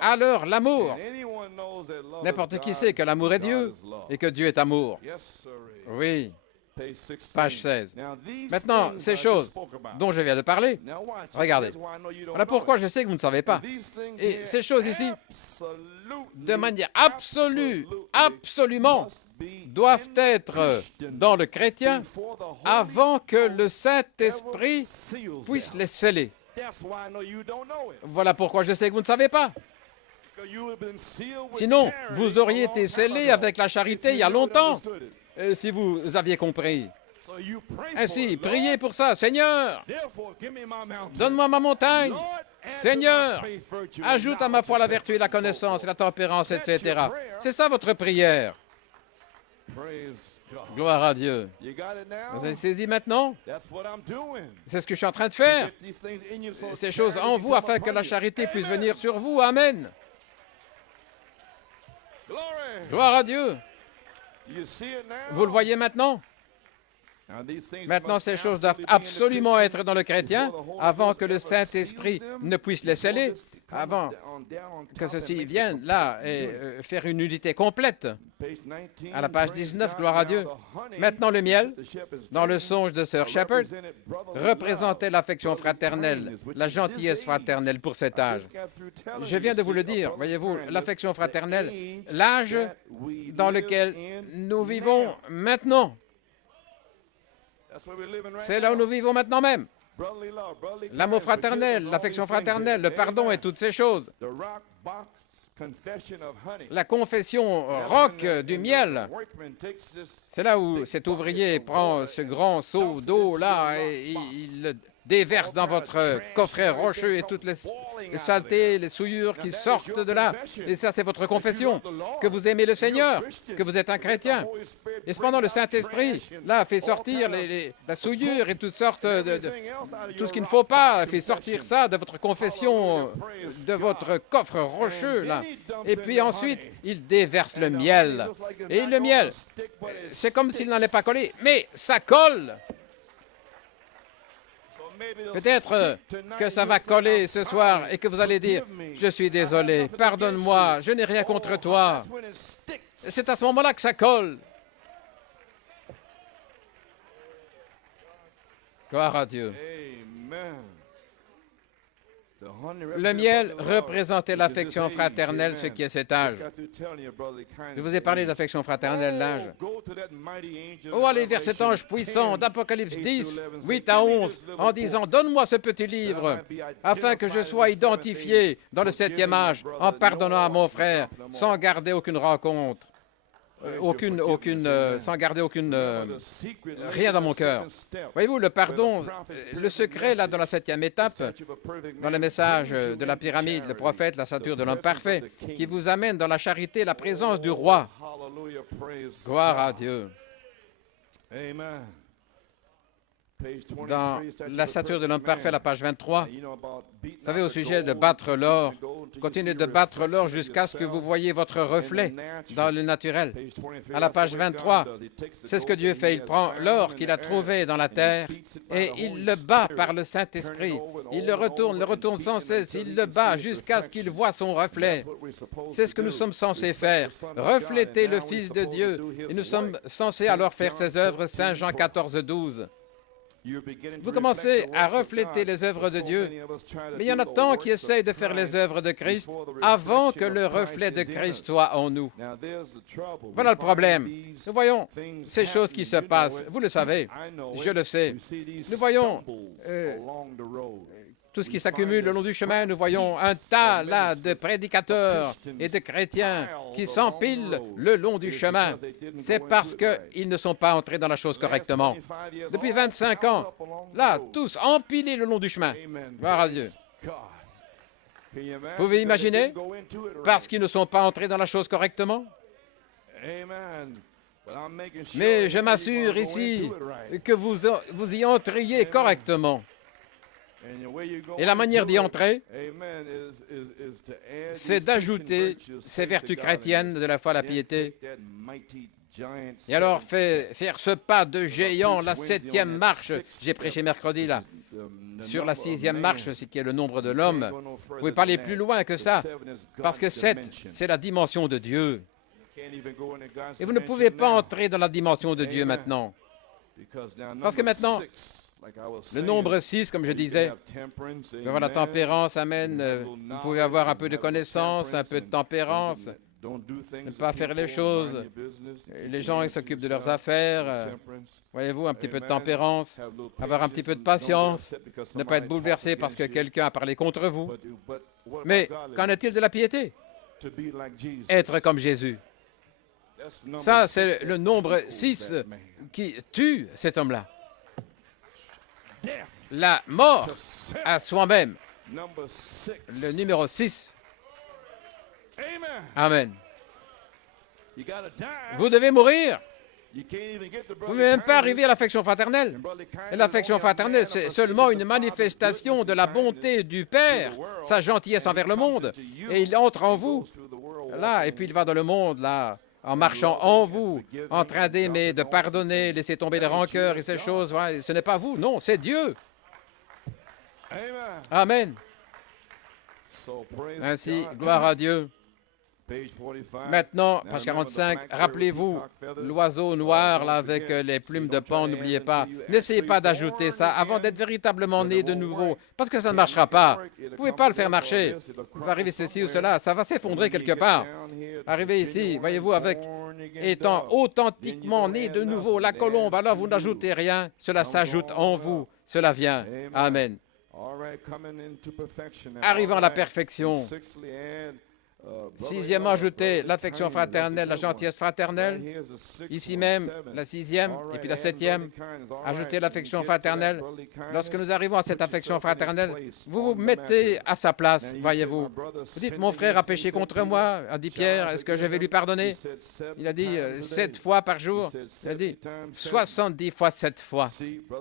Alors l'amour. N'importe qui sait que l'amour est Dieu et que Dieu est amour. Oui. Page 16. Maintenant, ces choses dont je viens de parler, regardez. Voilà pourquoi je sais que vous ne savez pas. Et ces choses ici, de manière absolue, absolument, doivent être dans le chrétien avant que le Saint-Esprit puisse les sceller. Voilà pourquoi je sais que vous ne savez pas. Sinon, vous auriez été scellé avec la charité il y a longtemps, si vous aviez compris. Ainsi, priez pour ça. Seigneur, donne-moi ma montagne. Seigneur, ajoute à ma foi la vertu et la connaissance et la tempérance, etc. C'est ça votre prière. Gloire à Dieu. Vous avez saisi maintenant? C'est ce que je suis en train de faire. Ces choses en vous afin que la charité puisse venir sur vous. Amen. Gloire à Dieu. Vous le voyez maintenant? Maintenant, ces choses doivent absolument être dans le chrétien avant que le Saint-Esprit ne puisse les sceller, avant que ceci vienne là et faire une unité complète. À la page 19, gloire à Dieu. Maintenant, le miel, dans le songe de Sir Shepherd, représentait l'affection fraternelle, la gentillesse fraternelle pour cet âge. Je viens de vous le dire, voyez-vous, l'affection fraternelle, l'âge dans lequel nous vivons maintenant. C'est là où nous vivons maintenant même. L'amour fraternel, l'affection fraternelle, le pardon et toutes ces choses. La confession roc du miel. C'est là où cet ouvrier prend ce grand seau d'eau là et il le déverse dans votre coffret rocheux et toutes les saletés, les souillures qui sortent de là. Et ça, c'est votre confession, que vous aimez le Seigneur, que vous êtes un chrétien. Et cependant, le Saint-Esprit, là, fait sortir la souillure et toutes sortes tout ce qu'il ne faut pas, fait sortir ça de votre confession, de votre coffre rocheux, là. Et puis ensuite, il déverse le miel. Et le miel, c'est comme s'il n'allait pas coller, mais ça colle. Peut-être que ça va coller ce soir et que vous allez dire, « Je suis désolé, pardonne-moi, je n'ai rien contre toi. » C'est à ce moment-là que ça colle. Gloire à Dieu. Le miel représentait l'affection fraternelle, ce qui est cet âge. Je vous ai parlé d'affection fraternelle, l'âge. Oh, allez vers cet ange puissant d'Apocalypse 10, 8 à 11, en disant, « Donne-moi ce petit livre, afin que je sois identifié dans le 7e âge, en pardonnant à mon frère, sans garder aucune rencontre. » sans garder rien dans mon cœur. Voyez-vous, le pardon, le secret, là, dans la 7e étape, dans le message de la pyramide, le prophète, la ceinture de l'homme parfait, qui vous amène dans la charité, la présence du roi. Gloire à Dieu. Dans la ceinture de l'homme parfait, la page 23, vous savez, au sujet de battre l'or, continuez de battre l'or jusqu'à ce que vous voyez votre reflet dans le naturel. À la page 23, c'est ce que Dieu fait. Il prend l'or qu'il a trouvé dans la terre et il le bat par le Saint-Esprit. Il le retourne sans cesse, il le bat jusqu'à ce qu'il voit son reflet. C'est ce que nous sommes censés faire, refléter le Fils de Dieu. Et nous sommes censés alors faire ses œuvres, Saint Jean 14, 12. Vous commencez à refléter les œuvres de Dieu, mais il y en a tant qui essayent de faire les œuvres de Christ avant que le reflet de Christ soit en nous. Voilà le problème. Nous voyons ces choses qui se passent. Vous le savez, je le sais. Nous voyons tout ce qui s'accumule le long du chemin. Nous voyons un tas là de prédicateurs et de chrétiens qui s'empilent le long du chemin. C'est parce qu'ils ne sont pas entrés dans la chose correctement. Depuis 25 ans, là, tous empilés le long du chemin. Gloire à Dieu. Vous pouvez imaginer? Parce qu'ils ne sont pas entrés dans la chose correctement. Mais je m'assure ici que vous y entriez correctement. Et la manière d'y entrer, c'est d'ajouter ces vertus chrétiennes de la foi, la piété. Et alors, faire ce pas de géant, la 7e marche. J'ai prêché mercredi, là, sur la 6e marche, ce qui est le nombre de l'homme. Vous pouvez pas aller plus loin que ça, parce que 7, c'est la dimension de Dieu. Et vous ne pouvez pas entrer dans la dimension de Dieu maintenant. Parce que maintenant, le nombre 6, comme je disais, vous pouvez avoir la tempérance, amen. Vous pouvez avoir un peu de connaissance, un peu de tempérance, ne pas faire les choses. Les gens, ils s'occupent de leurs affaires. Voyez-vous, un petit peu de tempérance, avoir un petit peu de patience, ne pas être bouleversé parce que quelqu'un a parlé contre vous. Mais qu'en est-il de la piété? Être comme Jésus. Ça, c'est le nombre 6 qui tue cet homme-là. La mort à soi-même. Le numéro 6. Amen. Vous devez mourir. Vous ne pouvez même pas arriver à l'affection fraternelle. Et l'affection fraternelle, c'est seulement une manifestation de la bonté du Père, sa gentillesse envers le monde. Et il entre en vous, là, et puis il va dans le monde, là, en marchant en vous, en train d'aimer, de pardonner, laisser tomber les rancœurs et ces choses. Ouais, ce n'est pas vous, non, c'est Dieu. Amen. Ainsi, gloire à Dieu. Maintenant, page 45, rappelez-vous l'oiseau noir là, avec les plumes de paon, n'oubliez pas. N'essayez pas d'ajouter ça avant d'être véritablement né de nouveau, parce que ça ne marchera pas. Vous ne pouvez pas le faire marcher. Vous arrivez ceci ou cela, ça va s'effondrer quelque part. Arrivez ici, voyez-vous, avec étant authentiquement né de nouveau, la colombe, alors vous n'ajoutez rien, cela s'ajoute en vous, cela vient. Amen. Arrivant à la perfection. Sixièmement, ajoutez l'affection fraternelle, la gentillesse fraternelle. Ici même, la sixième et puis la septième. Ajoutez l'affection fraternelle. Lorsque nous arrivons à cette affection fraternelle, vous vous mettez à sa place, voyez-vous. Vous dites, mon frère a péché contre moi, a dit Pierre, est-ce que je vais lui pardonner? Il a dit 7 fois par jour. Il a dit 70 fois 7 fois.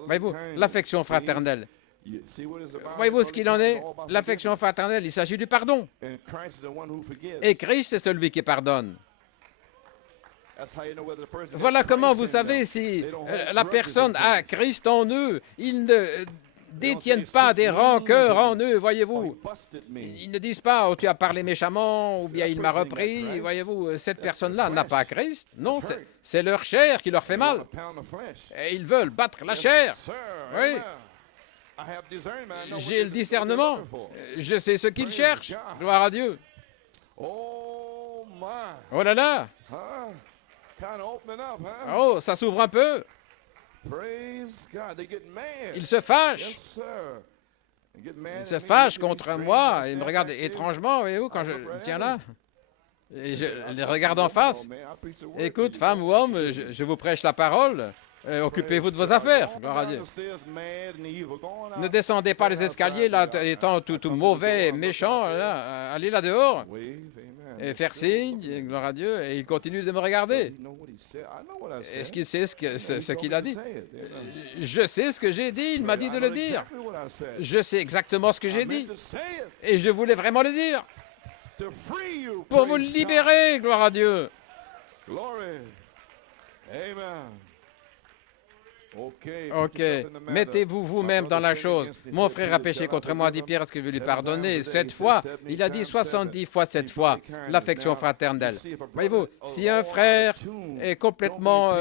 Voyez-vous, l'affection fraternelle. Voyez-vous ce qu'il en est? L'affection fraternelle, il s'agit du pardon. Et Christ est celui qui pardonne. Voilà comment vous savez si la personne a Christ en eux. Ils ne détiennent pas des rancœurs en eux, voyez-vous. Ils ne disent pas, oh, tu as parlé méchamment, ou bien il m'a repris. Voyez-vous, cette personne-là n'a pas Christ. Non, c'est leur chair qui leur fait mal. Et ils veulent battre la chair. Oui. J'ai le discernement. Je sais ce qu'ils cherchent. Gloire à Dieu. Oh là là. Oh, ça s'ouvre un peu. Ils se fâchent. Ils se fâchent contre moi. Ils me regardent étrangement, voyez-vous, quand je tiens là. Et je les regarde en face. Écoute, femme ou homme, je vous prêche la parole. Occupez-vous de vos affaires, gloire à Dieu. Ne descendez pas les escaliers, là, étant tout mauvais, méchant, là, allez là dehors, et faire signe, gloire à Dieu, et il continue de me regarder. Est-ce qu'il sait ce qu'il a dit? Je sais ce que j'ai dit, il m'a dit de le dire. Je sais exactement ce que j'ai dit, et je voulais vraiment le dire, pour vous libérer, gloire à Dieu. OK. Mettez-vous vous-même dans la chose. Mon frère a péché contre moi, dit Pierre, est-ce que je vais lui pardonner? 7 fois. Il a dit 70 fois 7 fois. L'affection fraternelle. Voyez-vous, si un frère est complètement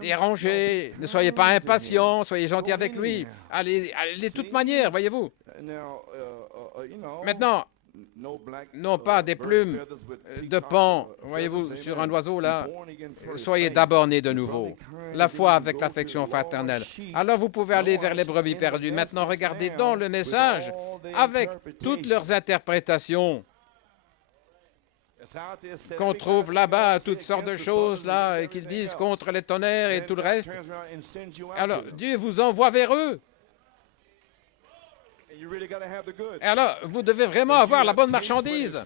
dérangé, ne soyez pas impatient, soyez gentil avec lui. Allez de toute manière, voyez-vous. Maintenant, non pas des plumes de pan, voyez-vous, sur un oiseau là. Soyez d'abord nés de nouveau. La foi avec l'affection fraternelle. Alors vous pouvez aller vers les brebis perdues. Maintenant, regardez dans le message avec toutes leurs interprétations. Qu'on trouve là-bas toutes sortes de choses là et qu'ils disent contre les tonnerres et tout le reste. Alors Dieu vous envoie vers eux. Et alors, vous devez vraiment avoir la bonne marchandise.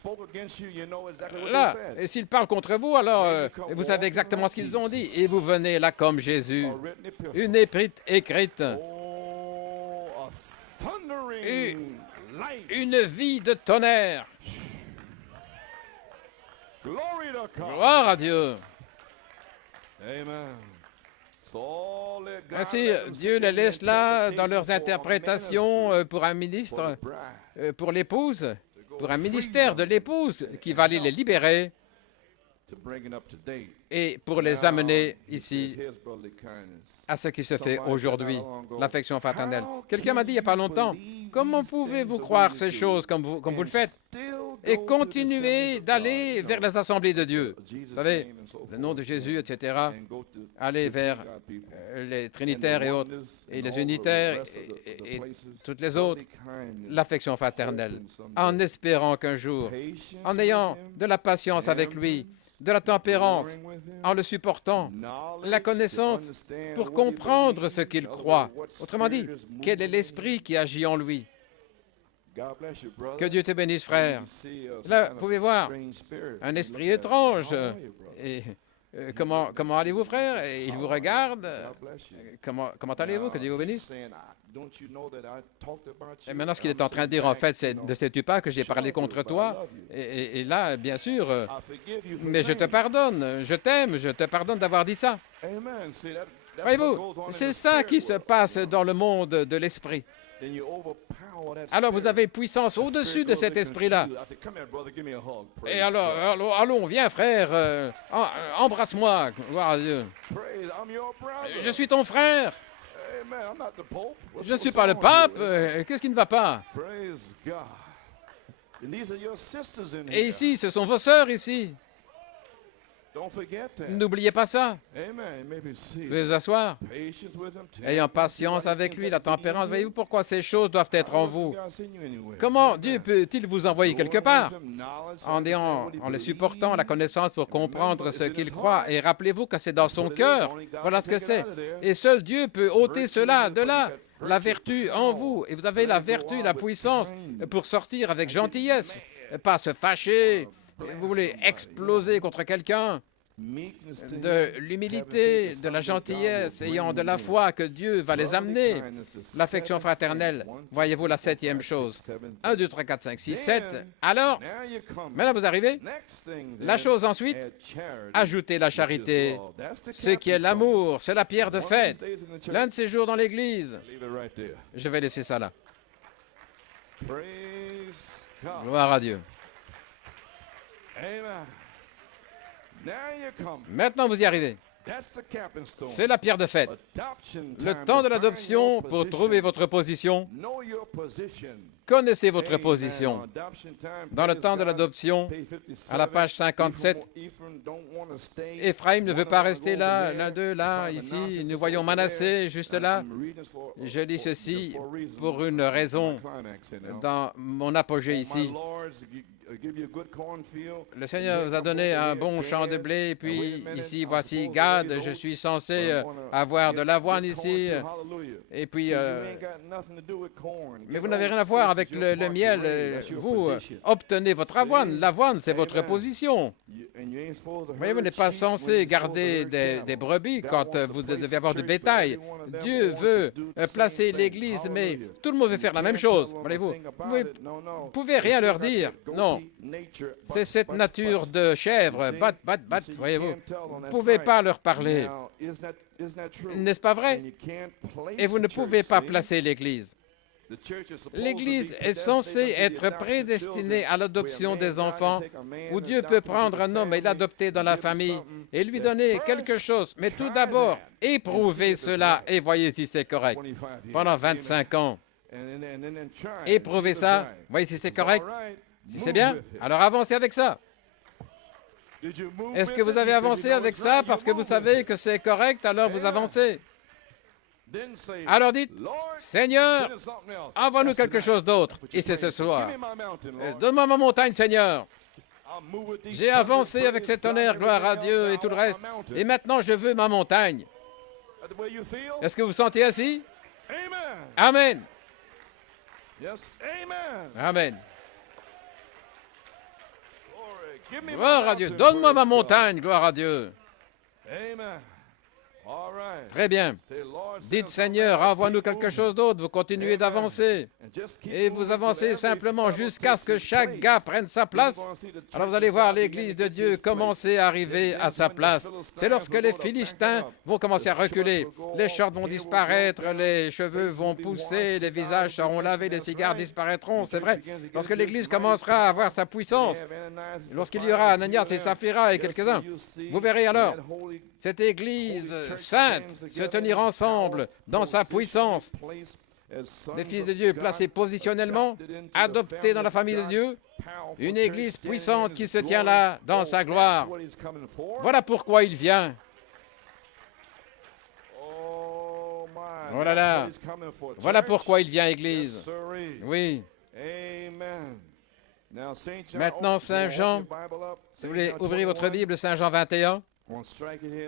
Là, et s'ils parlent contre vous, alors vous savez exactement ce qu'ils ont dit. Et vous venez là comme Jésus. Une épître écrite. Une vie de tonnerre. Gloire à Dieu. Ainsi, Dieu les laisse là dans leurs interprétations pour un ministre, pour l'épouse, pour un ministère de l'épouse qui va aller les libérer et pour les amener ici à ce qui se fait aujourd'hui, l'affection fraternelle. Quelqu'un m'a dit il n'y a pas longtemps, comment pouvez-vous croire ces choses comme vous le faites et continuer d'aller vers les assemblées de Dieu? Vous savez, le nom de Jésus, etc., aller vers les trinitaires et autres, et les unitaires et toutes les autres, l'affection fraternelle, en espérant qu'un jour, en ayant de la patience avec lui, de la tempérance, en le supportant, la connaissance pour comprendre ce qu'il croit. Autrement dit, quel est l'esprit qui agit en lui? Que Dieu te bénisse, frère. Là, vous pouvez voir un esprit étrange. Et comment allez-vous, frère? Et il vous regarde. Comment allez-vous? Que Dieu vous bénisse. Et maintenant, ce qu'il est en train de dire, en fait, c'est ne sais-tu pas que j'ai parlé contre toi? Et là, bien sûr, mais je te pardonne, je t'aime, je te pardonne d'avoir dit ça. Voyez-vous, c'est ça qui se passe dans le monde de l'esprit. Alors vous avez puissance au-dessus de cet esprit-là. Et alors, allons, viens frère, embrasse-moi, gloire à Dieu. Je suis ton frère. Je ne suis pas le pape. Qu'est-ce qui ne va pas? Et ici, ce sont vos sœurs ici. N'oubliez pas ça. Vous pouvez vous asseoir. Ayant patience avec lui, la tempérance. Voyez-vous pourquoi ces choses doivent être en vous? Comment Dieu peut-il vous envoyer quelque part? En le supportant, la connaissance pour comprendre ce qu'il croit. Et rappelez-vous que c'est dans son cœur. Voilà ce que c'est. Et seul Dieu peut ôter cela de là. La vertu en vous. Et vous avez la vertu et la puissance pour sortir avec gentillesse. Pas se fâcher. Vous voulez exploser contre quelqu'un. De l'humilité, de la gentillesse, ayant de la foi que Dieu va les amener. L'affection fraternelle. Voyez-vous la 7e chose. 1, 2, 3, 4, 5, 6, 7. Alors, maintenant vous arrivez. La chose ensuite, ajoutez la charité. Ce qui est l'amour, c'est la pierre de fête. L'un de ces jours dans l'Église. Je vais laisser ça là. Gloire à Dieu. Maintenant, vous y arrivez. C'est la pierre de fête. Le temps de l'adoption pour trouver votre position. Connaissez votre position. Dans le temps de l'adoption, à la page 57, Éphraïm ne veut pas rester là, l'un d'eux, là, ici. Nous voyons Manassé, juste là. Je lis ceci pour une raison dans mon apogée ici. Le Seigneur vous a donné un bon champ de blé, et puis ici, voici Gad, je suis censé avoir de l'avoine ici, et puis... mais vous n'avez rien à voir avec le miel, vous obtenez votre avoine. L'avoine, c'est votre position. Voyez, vous n'êtes pas censé garder des brebis quand vous devez avoir du bétail. Dieu veut placer l'Église, mais tout le monde veut faire la même chose. Voyez-vous, vous ne pouvez rien leur dire. Non. C'est cette nature de chèvre, bat, voyez-vous. Vous ne pouvez pas leur parler. N'est-ce pas vrai? Et vous ne pouvez pas placer l'Église. L'Église est censée être prédestinée à l'adoption des enfants, où Dieu peut prendre un homme et l'adopter dans la famille et lui donner quelque chose. Mais tout d'abord, éprouvez cela et voyez si c'est correct. Pendant 25 ans, éprouvez ça, voyez si c'est correct. Si c'est bien, alors avancez avec ça. Est-ce que vous avez avancé avec ça parce que vous savez que c'est correct, alors vous avancez? Alors dites, Seigneur, envoie-nous quelque chose d'autre. Et c'est ce soir. Donne-moi ma montagne, Seigneur. J'ai avancé avec cet honneur, gloire à Dieu et tout le reste. Et maintenant, je veux ma montagne. Est-ce que vous sentez ainsi? Amen. Amen. Gloire à Dieu. Donne-moi ma montagne, gloire à Dieu. Très bien. Dites, Seigneur, envoie-nous quelque chose d'autre. Vous continuez d'avancer. Et vous avancez simplement jusqu'à ce que chaque gars prenne sa place. Alors vous allez voir l'Église de Dieu commencer à arriver à sa place. C'est lorsque les Philistins vont commencer à reculer. Les shorts vont disparaître, les cheveux vont pousser, les visages seront lavés, les cigares disparaîtront. C'est vrai. Lorsque l'Église commencera à avoir sa puissance, lorsqu'il y aura Ananias et Saphira et quelques-uns, vous verrez alors cette Église sainte se tenir ensemble dans sa puissance. Des fils de Dieu placés positionnellement, adoptés dans la famille de Dieu, une Église puissante qui se tient là dans sa gloire. Voilà pourquoi il vient. Oh là là. Voilà pourquoi il vient, Église. Oui. Maintenant, Saint Jean, si vous voulez ouvrir votre Bible, Saint Jean 21.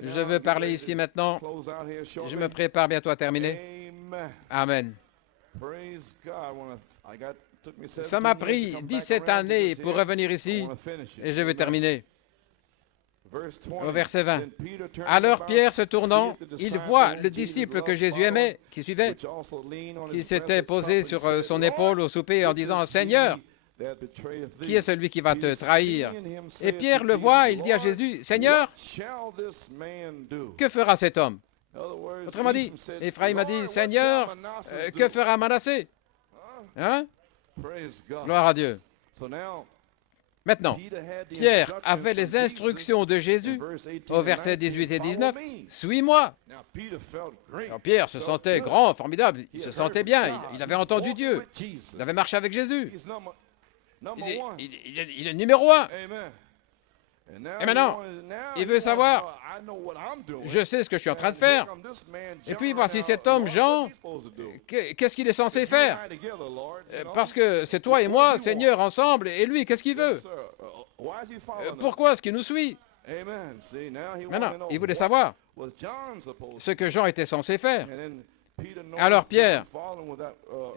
Je veux parler ici maintenant. Je me prépare bientôt à terminer. Amen. Ça m'a pris 17 années pour revenir ici et je vais terminer. Au verset 20. Alors Pierre se tournant, il voit le disciple que Jésus aimait, qui suivait, qui s'était posé sur son épaule au souper en disant « Seigneur, qui est celui qui va te trahir? » Et Pierre le voit, il dit à Jésus, « Seigneur, que fera cet homme? » Autrement dit, Éphraïm a dit, « Seigneur, que fera Manassé? » Hein? Gloire à Dieu. Maintenant, Pierre avait les instructions de Jésus au verset 18 et 19. « Suis-moi. » Alors Pierre se sentait grand, formidable, il se sentait bien, il avait entendu Dieu, il avait marché avec Jésus. Il est numéro 1. Et maintenant, il veut savoir, je sais ce que je suis en train de faire. Et puis, voici cet homme, Jean, qu'est-ce qu'il est censé faire? Parce que c'est toi et moi, Seigneur, ensemble, et lui, qu'est-ce qu'il veut? Pourquoi est-ce qu'il nous suit? Maintenant, il voulait savoir ce que Jean était censé faire. Alors Pierre,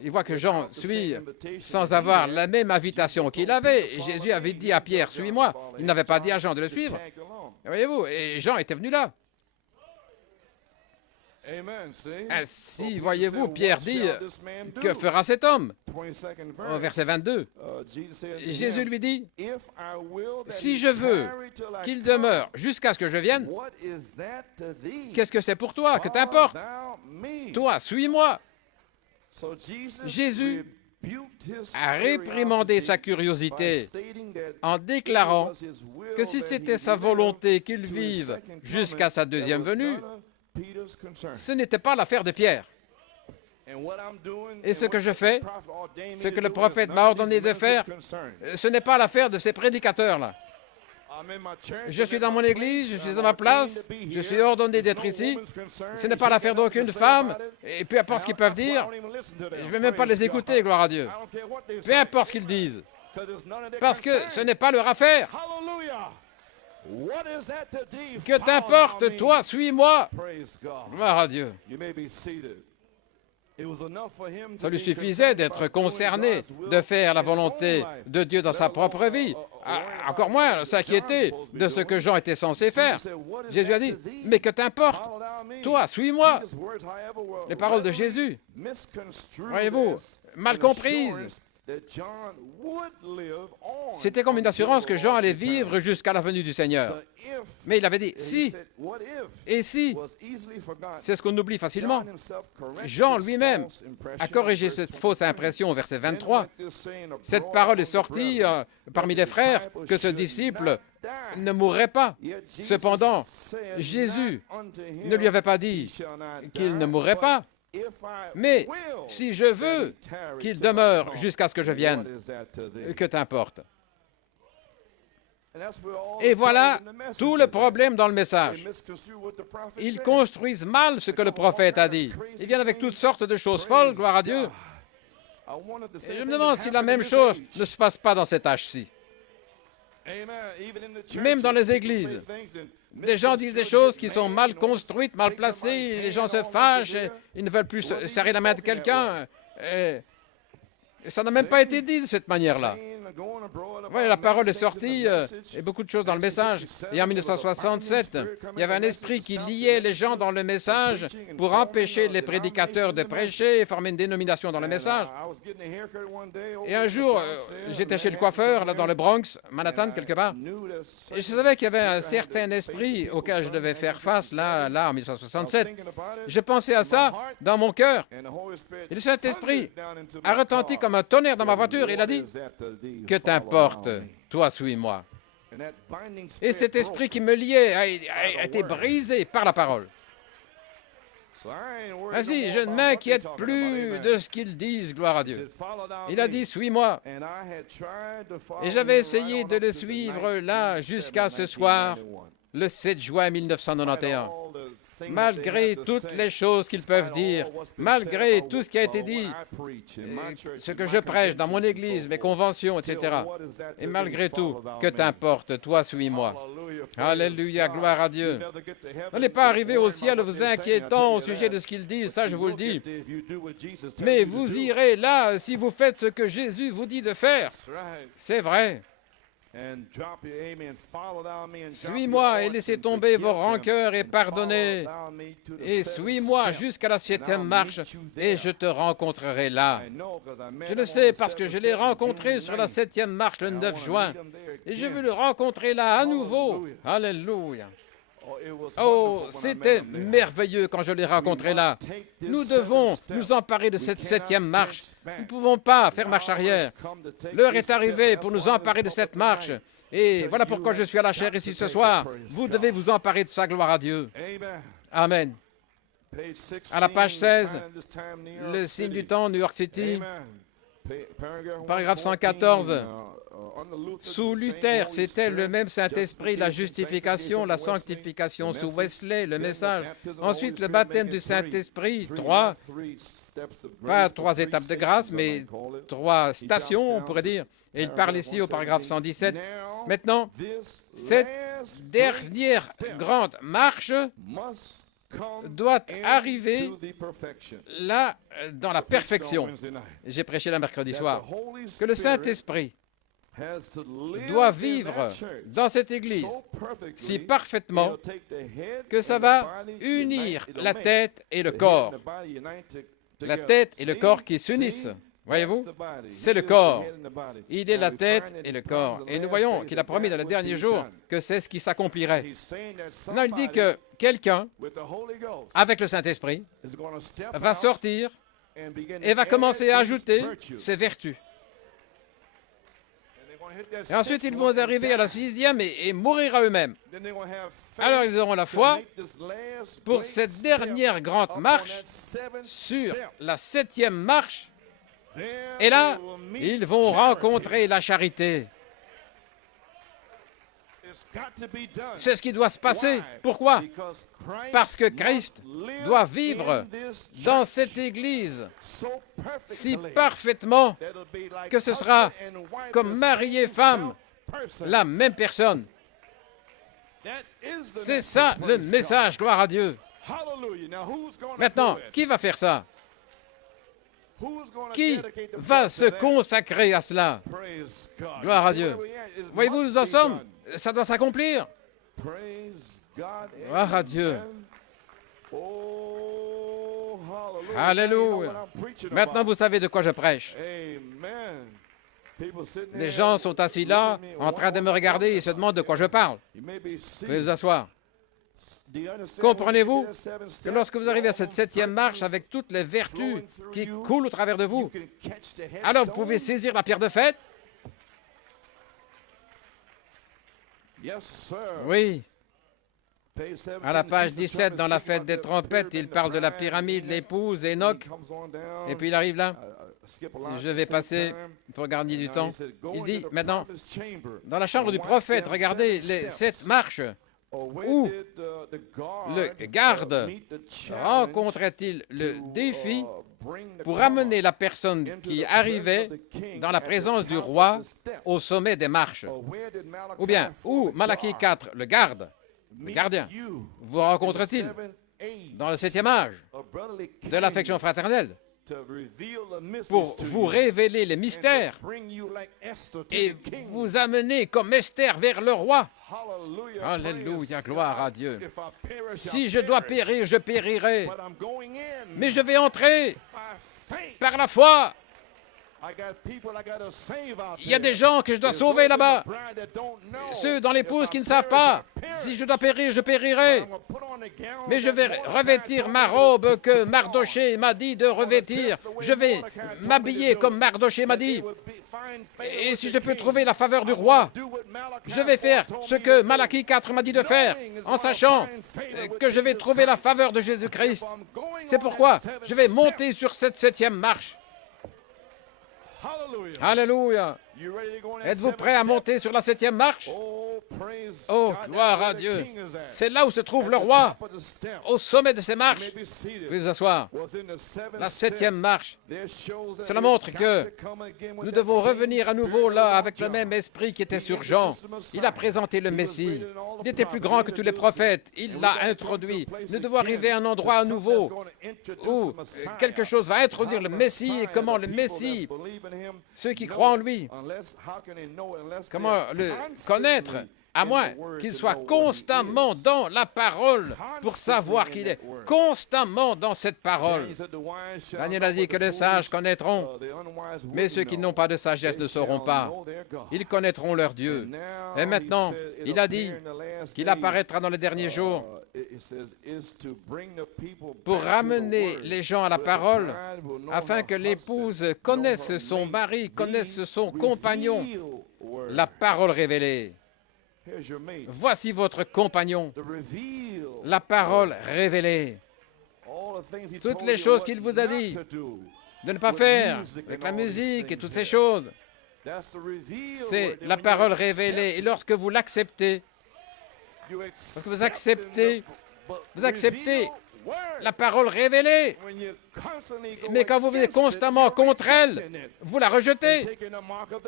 il voit que Jean suit sans avoir la même invitation qu'il avait. Et Jésus avait dit à Pierre, suis-moi. Il n'avait pas dit à Jean de le suivre. Voyez-vous, et Jean était venu là. Ainsi, voyez-vous, Pierre dit, que fera cet homme? Au verset 22, Jésus lui dit, si je veux qu'il demeure jusqu'à ce que je vienne, qu'est-ce que c'est pour toi? Que t'importe? Toi, suis-moi. Jésus a réprimandé sa curiosité en déclarant que si c'était sa volonté qu'il vive jusqu'à sa deuxième venue, ce n'était pas l'affaire de Pierre. Et ce que je fais, ce que le prophète m'a ordonné de faire, ce n'est pas l'affaire de ces prédicateurs-là. Je suis dans mon église, je suis à ma place, je suis ordonné d'être ici. Ce n'est pas l'affaire d'aucune femme, et peu importe ce qu'ils peuvent dire, je ne vais même pas les écouter, gloire à Dieu. Peu importe ce qu'ils disent, parce que ce n'est pas leur affaire. Que t'importe, toi, suis-moi. Gloire à Dieu. Ça lui suffisait d'être concerné, de faire la volonté de Dieu dans sa propre vie. Encore moins s'inquiéter de ce que Jean était censé faire. Jésus a dit, mais que t'importe, toi, suis-moi. Les paroles de Jésus, voyez-vous, mal comprises. C'était comme une assurance que Jean allait vivre jusqu'à la venue du Seigneur. Mais il avait dit, si, et si, c'est ce qu'on oublie facilement. Jean lui-même a corrigé cette fausse impression au verset 23. Cette parole est sortie parmi les frères que ce disciple ne mourrait pas. Cependant, Jésus ne lui avait pas dit qu'il ne mourrait pas. Mais si je veux qu'il demeure jusqu'à ce que je vienne, que t'importe. Et voilà tout le problème dans le message. Ils construisent mal ce que le prophète a dit. Ils viennent avec toutes sortes de choses folles, gloire à Dieu. Et je me demande si la même chose ne se passe pas dans cet âge-ci. Même dans les églises. Des gens disent des choses qui sont mal construites, mal placées, les gens se fâchent, ils ne veulent plus serrer la main de quelqu'un. Et ça n'a même pas été dit de cette manière-là. Oui, la parole est sortie, et beaucoup de choses dans le message. Et en 1967, il y avait un esprit qui liait les gens dans le message pour empêcher les prédicateurs de prêcher et former une dénomination dans le message. Et un jour, j'étais chez le coiffeur, là dans le Bronx, Manhattan, quelque part, et je savais qu'il y avait un certain esprit auquel je devais faire face, là, en 1967. Je pensais à ça dans mon cœur. Et le Saint-Esprit a retenti comme un tonnerre dans ma voiture. Il a dit, que t'importe, toi, suis-moi. Et cet esprit qui me liait a été brisé par la parole. Ainsi, je ne m'inquiète plus de ce qu'ils disent, gloire à Dieu. Il a dit, suis-moi. Et j'avais essayé de le suivre là jusqu'à ce soir, le 7 juin 1991. Malgré toutes les choses qu'ils peuvent dire, malgré tout ce qui a été dit, ce que je prêche dans mon église, mes conventions, etc. Et malgré tout, que t'importe, toi, suis-moi. Alléluia, gloire à Dieu. N'allez pas arriver au ciel vous inquiétant au sujet de ce qu'ils disent, ça je vous le dis. Mais vous irez là si vous faites ce que Jésus vous dit de faire. C'est vrai. Suis-moi et laissez tomber vos rancœurs et pardonnez. Et suis-moi jusqu'à la 7e marche et je te rencontrerai là. Je le sais parce que je l'ai rencontré sur la 7e marche le 9 juin. Et je veux le rencontrer là à nouveau. Alléluia. Oh, c'était merveilleux quand je l'ai rencontré là. Nous devons nous emparer de cette 7e marche. Nous ne pouvons pas faire marche arrière. L'heure est arrivée pour nous emparer de cette marche. Et voilà pourquoi je suis à la chaire ici ce soir. Vous devez vous emparer de sa gloire à Dieu. Amen. À la page 16, le signe du temps, New York City, paragraphe 114. Sous Luther, c'était le même Saint-Esprit, la justification, la sanctification. Sous Wesley, le message. Ensuite, le baptême du Saint-Esprit, pas trois étapes de grâce, mais trois stations, on pourrait dire. Et il parle ici au paragraphe 117. Maintenant, cette dernière grande marche doit arriver là, dans la perfection. J'ai prêché le mercredi soir. Que le Saint-Esprit doit vivre dans cette Église si parfaitement que ça va unir la tête et le corps. La tête et le corps qui s'unissent. Voyez-vous, c'est le corps. Il est la tête et le corps. Et nous voyons qu'il a promis dans les derniers jours que c'est ce qui s'accomplirait. Maintenant, il dit que quelqu'un, avec le Saint-Esprit, va sortir et va commencer à ajouter ses vertus. Et ensuite, ils vont arriver à la 6e et mourir à eux-mêmes. Alors, ils auront la foi pour cette dernière grande marche sur la 7e marche. Et là, ils vont rencontrer la charité. C'est ce qui doit se passer. Pourquoi? Parce que Christ doit vivre dans cette Église si parfaitement que ce sera comme mari et femme, la même personne. C'est ça le message, gloire à Dieu. Maintenant, qui va faire ça? Qui va se consacrer à cela? Gloire à Dieu. Voyez-vous, nous en sommes. Ça doit s'accomplir. Gloire à Dieu. Alléluia. Maintenant, vous savez de quoi je prêche. Les gens sont assis là, en train de me regarder et se demandent de quoi je parle. Veuillez vous asseoir. Comprenez-vous que lorsque vous arrivez à cette 7e marche avec toutes les vertus qui coulent au travers de vous, alors vous pouvez saisir la pierre de fête? Oui. À la page 17, dans la fête des trompettes, il parle de la pyramide, l'épouse, Enoch. Et puis il arrive là. Je vais passer pour gagner du temps. Il dit maintenant, dans la chambre du prophète, regardez les 7 marches. Où le garde rencontrait-il le défi pour amener la personne qui arrivait dans la présence du roi au sommet des marches? Ou bien, où Malachie 4, le gardien, vous rencontre-t-il dans le 7e âge de l'affection fraternelle pour vous révéler les mystères et vous amener comme Esther vers le roi? Alléluia, gloire à Dieu. Si je dois périr, je périrai. Mais je vais entrer par la foi. Il y a des gens que je dois sauver là-bas. Ceux dans l'épouse qui ne savent pas. Si je dois périr, je périrai. Mais je vais revêtir ma robe que Mardoché m'a dit de revêtir. Je vais m'habiller comme Mardoché m'a dit. Et si je peux trouver la faveur du roi, je vais faire ce que Malachie 4 m'a dit de faire, en sachant que je vais trouver la faveur de Jésus-Christ. C'est pourquoi je vais monter sur cette 7e marche. Alléluia. Êtes-vous prêt à monter sur la 7e marche? Oh, gloire à Dieu. C'est là où se trouve le roi, au sommet de ces marches. Veuillez vous asseoir. La 7e marche. Cela montre que nous devons revenir à nouveau là avec le même esprit qui était sur Jean. Il a présenté le Messie. Il était plus grand que tous les prophètes. Il l'a introduit. Nous devons arriver à un endroit à nouveau où quelque chose va introduire le Messie et comment le Messie, ceux qui croient en lui, comment le connaître, à moins qu'il soit constamment dans la parole pour savoir qu'il est constamment dans cette parole. Daniel a dit que les sages connaîtront, mais ceux qui n'ont pas de sagesse ne sauront pas. Ils connaîtront leur Dieu. Et maintenant, il a dit qu'il apparaîtra dans les derniers jours pour ramener les gens à la parole, afin que l'épouse connaisse son mari, connaisse son compagnon, la parole révélée. Voici votre compagnon, la parole révélée. Toutes les choses qu'il vous a dit de ne pas faire avec la musique et toutes ces choses. C'est la parole révélée. Et lorsque vous l'acceptez, lorsque vous acceptez la parole révélée, mais quand vous venez constamment contre elle, vous la rejetez.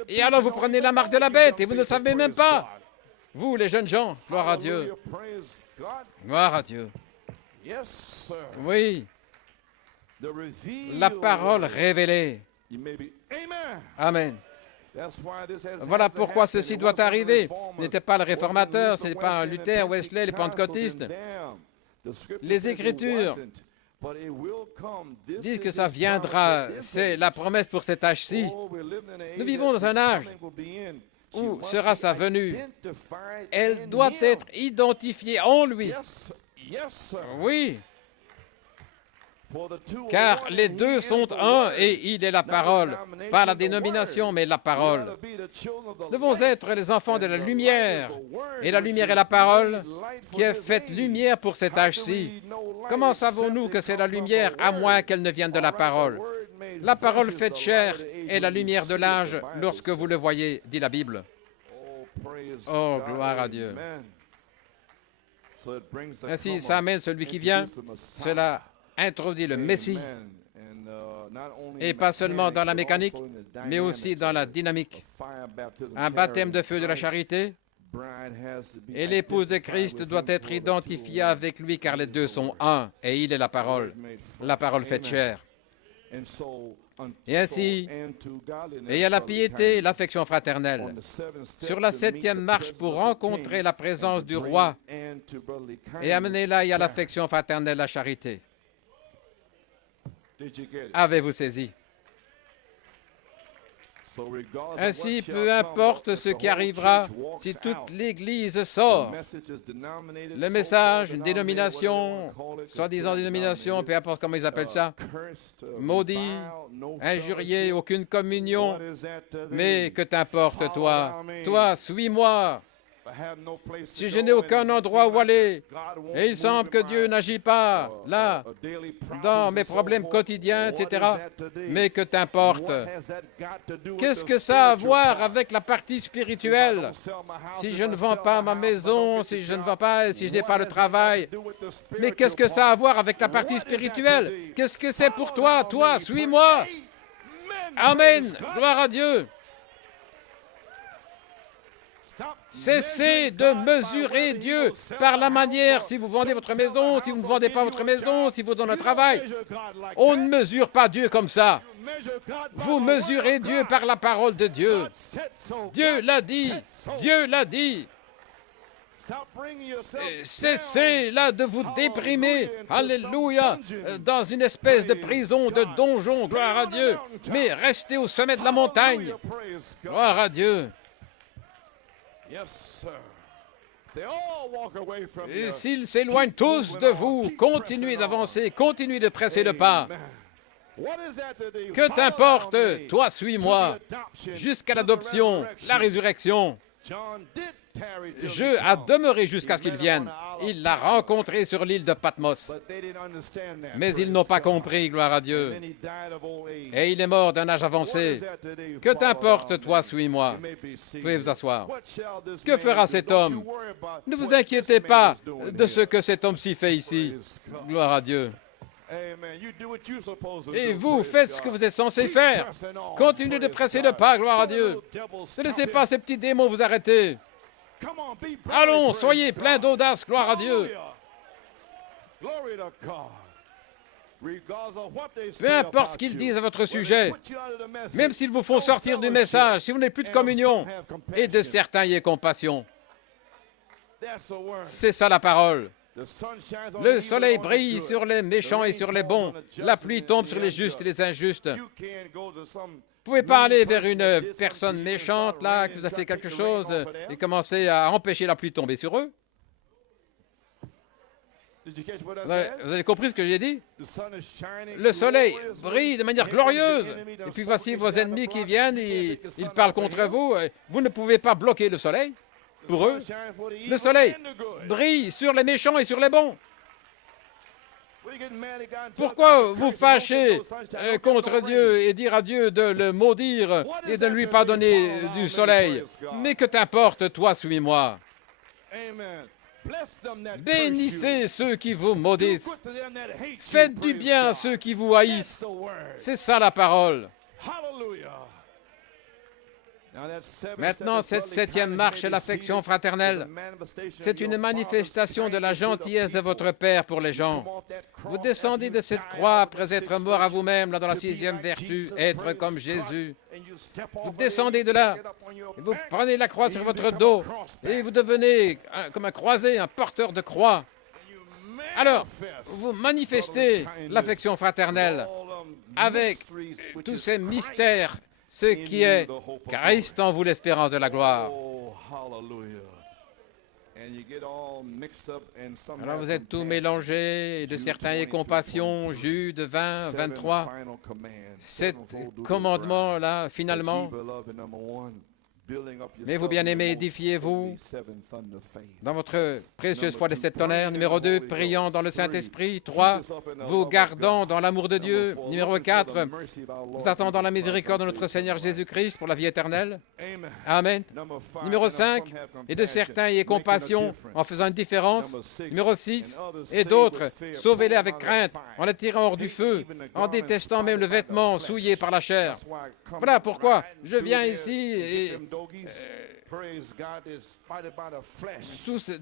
Et alors vous prenez la marque de la bête et vous ne le savez même pas. Vous, les jeunes gens, gloire à Dieu. Gloire à Dieu. Oui. La parole révélée. Amen. Voilà pourquoi ceci doit arriver. Ce n'était pas le réformateur, ce n'était pas Luther, Wesley, les pentecôtistes. Les Écritures disent que ça viendra. C'est la promesse pour cet âge-ci. Nous vivons dans un âge où sera sa venue. Elle doit être identifiée en lui. Oui. Car les deux sont un et il est la parole. Pas la dénomination, mais la parole. Nous devons être les enfants de la lumière. Et la lumière est la parole qui est faite lumière pour cet âge-ci. Comment savons-nous que c'est la lumière à moins qu'elle ne vienne de la parole? La parole faite chair est la lumière de l'âge lorsque vous le voyez, dit la Bible. Oh, gloire à Dieu. Ainsi, ça amène celui qui vient. Cela introduit le Messie, et pas seulement dans la mécanique, mais aussi dans la dynamique. Un baptême de feu de la charité, et l'épouse de Christ doit être identifiée avec lui, car les deux sont un, et il est la parole faite chair. Et ainsi, et à la piété et l'affection fraternelle. Sur la 7e marche pour rencontrer la présence du roi, et amener là et à l'affection fraternelle la charité. Avez-vous saisi? Ainsi, peu importe ce qui arrivera, si toute l'Église sort, le message, une dénomination, soi-disant dénomination, peu importe comment ils appellent ça, maudit, injurié, aucune communion, mais que t'importe toi? Toi, suis-moi. Si je n'ai aucun endroit où aller, et il semble que Dieu n'agit pas là, dans mes problèmes quotidiens, etc., mais que t'importe? Qu'est-ce que ça a à voir avec la partie spirituelle? Si je ne vends pas ma maison, si je ne vends pas, si je n'ai pas le travail, mais qu'est-ce que ça a à voir avec la partie spirituelle? Qu'est-ce que c'est pour toi? Toi, suis-moi. Amen. Gloire à Dieu. Cessez de mesurer Dieu par la manière, si vous vendez votre maison, si vous ne vendez pas votre maison, si vous donnez un travail. On ne mesure pas Dieu comme ça. Vous mesurez Dieu par la parole de Dieu. Dieu l'a dit. Dieu l'a dit. Cessez là de vous déprimer, alléluia, dans une espèce de prison, de donjon, gloire à Dieu, mais restez au sommet de la montagne, gloire à Dieu. Et s'ils s'éloignent tous de vous, continuez d'avancer, continuez de presser le pas. Que t'importe, toi suis-moi, jusqu'à l'adoption, la résurrection. Je a demeuré jusqu'à ce qu'il vienne. Il l'a rencontré sur l'île de Patmos. Mais ils n'ont pas compris, gloire à Dieu. Et il est mort d'un âge avancé. Que t'importe, toi, suis-moi. Vous pouvez vous asseoir. Que fera cet homme? Ne vous inquiétez pas de ce que cet homme-ci fait ici. Gloire à Dieu. Et vous faites ce que vous êtes censé faire. Continuez de presser le pas, gloire à Dieu. Ne laissez pas ces petits démons vous arrêter. Allons, soyez pleins d'audace, gloire à Dieu. Peu importe ce qu'ils disent à votre sujet, même s'ils vous font sortir du message, si vous n'avez plus de communion, et de certains y aient compassion. C'est ça la parole. Le soleil brille sur les méchants et sur les bons. La pluie tombe sur les justes et les injustes. Vous ne pouvez pas aller vers une personne méchante, là, qui vous a fait quelque chose, et commencer à empêcher la pluie de tomber sur eux. Vous avez compris ce que j'ai dit? Le soleil brille de manière glorieuse. Et puis voici vos ennemis qui viennent, ils parlent contre vous. Vous ne pouvez pas bloquer le soleil pour eux. Le soleil brille sur les méchants et sur les bons. Pourquoi vous fâchez contre Dieu et dire à Dieu de le maudire et de ne lui pas donner du soleil? Mais que t'importe, toi, suis-moi. Bénissez ceux qui vous maudissent. Faites du bien à ceux qui vous haïssent. C'est ça la parole. Maintenant, cette septième marche est l'affection fraternelle. C'est une manifestation de la gentillesse de votre Père pour les gens. Vous descendez de cette croix après être mort à vous-même, là dans la sixième vertu, être comme Jésus. Vous descendez de là, et vous prenez la croix sur votre dos, et vous devenez comme un croisé, un porteur de croix. Alors, vous manifestez l'affection fraternelle avec tous ces mystères, ce qui est Christ en vous, l'espérance de la gloire. Alors vous êtes tous mélangés, et de certains ayez compassion, Jude 20, 23. Cet commandement-là, finalement, mais vous bien-aimés, édifiez-vous dans votre précieuse foi de sept tonnerres. Numéro 2, priant dans le Saint-Esprit. 3, vous gardant dans l'amour de Dieu. Numéro 4, vous attendant la miséricorde de notre Seigneur Jésus-Christ pour la vie éternelle. Amen. Numéro 5, et de certains ayez compassion en faisant une différence. Numéro 6, et d'autres, sauvez-les avec crainte, en les tirant hors du feu, en détestant même le vêtement souillé par la chair. Voilà pourquoi je viens ici et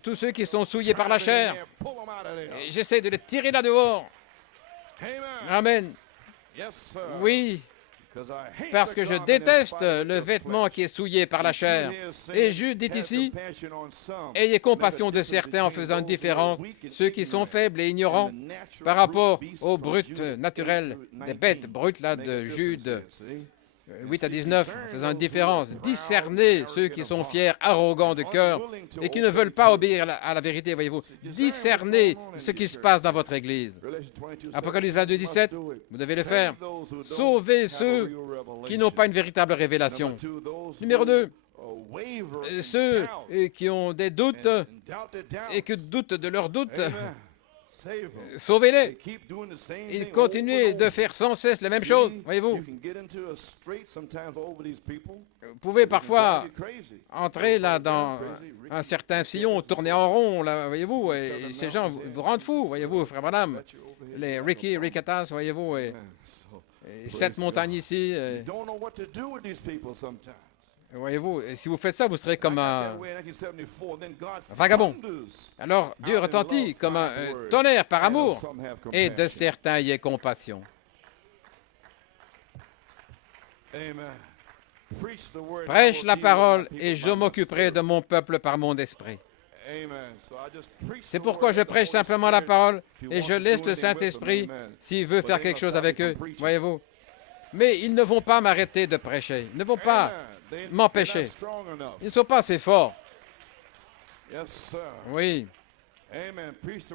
tous ceux qui sont souillés par la chair, j'essaie de les tirer là dehors. Amen. Oui, parce que je déteste le vêtement qui est souillé par la chair. Et Jude dit ici, ayez compassion de certains en faisant une différence, ceux qui sont faibles et ignorants par rapport aux brutes naturelles, des bêtes brutes là de Jude 8 à 19, en faisant une différence. Discernez ceux qui sont fiers, arrogants de cœur et qui ne veulent pas obéir à la vérité, voyez-vous. Discernez ce qui se passe dans votre Église. Apocalypse 22, 17, vous devez le faire. Sauvez ceux qui n'ont pas une véritable révélation. Numéro 2, ceux qui ont des doutes et qui doutent de leurs doutes. Sauvez-les. Ils continuent de faire sans cesse la même chose, voyez-vous. Vous pouvez parfois entrer là dans un certain sillon, tourner en rond, là, voyez-vous, et ces gens vous rendent fou, voyez-vous, frère Branham. Les Ricketas, voyez-vous, et 7 montagnes ici. Voyez-vous, si vous faites ça, vous serez comme un vagabond. Alors, Dieu retentit comme un tonnerre par amour, et de certains y ait compassion. Prêche la parole, et je m'occuperai de mon peuple par mon esprit. C'est pourquoi je prêche simplement la parole, et je laisse le Saint-Esprit, s'il veut faire quelque chose avec eux, voyez-vous. Mais ils ne vont pas m'arrêter de prêcher, ils ne vont pas m'empêcher. Ils ne sont pas assez forts. Oui.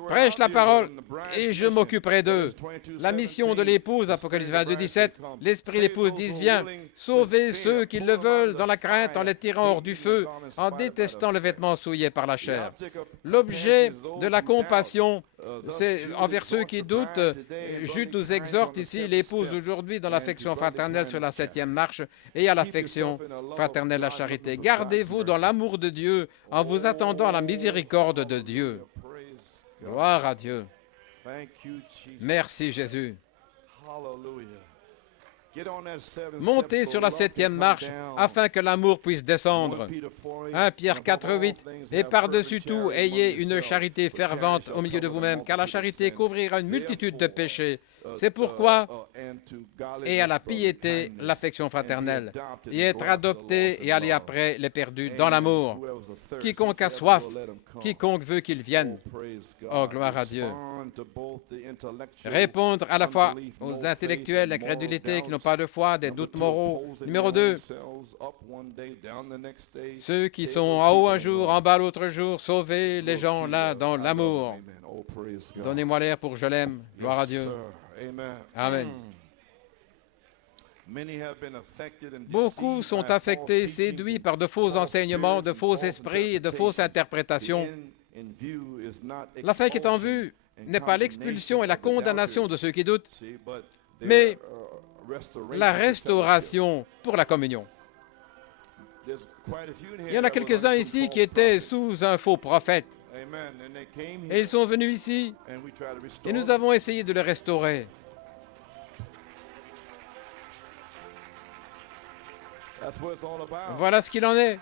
Prêche la parole et je m'occuperai d'eux. La mission de l'épouse, Apocalypse 22, 17, l'esprit de l'épouse dit, viens, sauvez ceux qui le veulent dans la crainte en les tirant hors du feu, en détestant le vêtement souillé par la chair. L'objet de la compassion, c'est envers ceux qui doutent. Jude nous exhorte ici, l'épouse aujourd'hui, dans l'affection fraternelle sur la septième marche et à l'affection fraternelle, la charité. Gardez-vous dans l'amour de Dieu en vous attendant à la miséricorde de Dieu. Gloire à Dieu. Merci Jésus. Montez sur la septième marche afin que l'amour puisse descendre. 1 Pierre 4, 8. Et par-dessus tout, ayez une charité fervente au milieu de vous-même, car la charité couvrira une multitude de péchés. C'est pourquoi, et à la piété, l'affection fraternelle, y être adopté et aller après les perdus dans l'amour. Quiconque a soif, quiconque veut qu'il vienne. Oh, gloire à Dieu. Répondre à la fois aux intellectuels, la crédulité qui n'ont pas de foi, des doutes moraux. Numéro 2, ceux qui sont en haut un jour, en bas l'autre jour, sauvez les gens là dans l'amour. Donnez-moi l'air pour je l'aime. Gloire à Dieu. Amen. Beaucoup sont affectés, séduits par de faux enseignements, de faux esprits et de fausses interprétations. La fin qui est en vue n'est pas l'expulsion et la condamnation de ceux qui doutent, mais la restauration pour la communion. Il y en a quelques-uns ici qui étaient sous un faux prophète. Et ils sont venus ici et nous avons essayé de les restaurer. Voilà ce qu'il en est.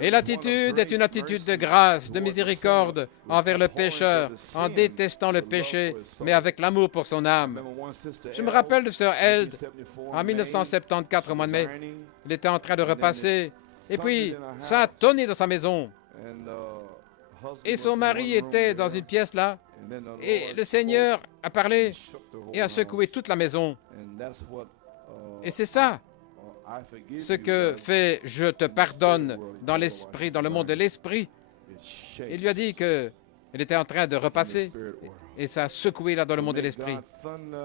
Et l'attitude est une attitude de grâce, de miséricorde envers le pécheur, en détestant le péché, mais avec l'amour pour son âme. Je me rappelle de Sœur Eld, en 1974, au mois de mai. Il était en train de repasser, et puis ça a tonné dans sa maison. Et son mari était dans une pièce là, et le Seigneur a parlé et a secoué toute la maison. Et c'est ça ce que fait « Je te pardonne » dans l'esprit, dans le monde de l'esprit. Il lui a dit qu'elle était en train de repasser et ça a secoué là dans le monde de l'esprit.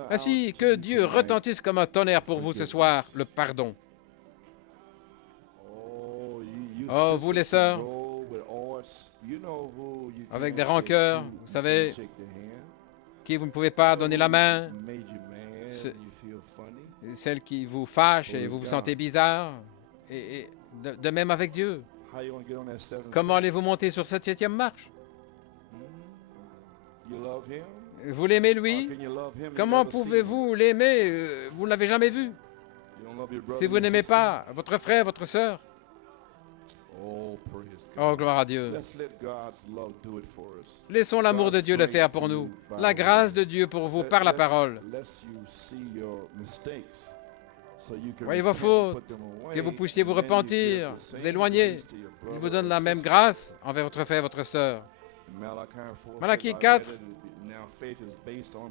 Ainsi que Dieu retentisse comme un tonnerre pour vous ce soir, le pardon. Oh, vous les sœurs, avec des rancœurs, vous savez, qui vous ne pouvez pas donner la main, celle qui vous fâche et vous vous sentez bizarre, et de même avec Dieu. Comment allez-vous monter sur cette 7e marche? Vous l'aimez lui? Comment pouvez-vous l'aimer? Vous ne l'avez jamais vu. Si vous n'aimez pas votre frère, votre sœur, oh, gloire à Dieu. Laissons l'amour de Dieu le faire pour nous. La grâce de Dieu pour vous par la parole. Voyez vos fautes, que vous puissiez vous repentir, vous éloigner. Il vous donne la même grâce envers votre frère et votre sœur. Malachie 4,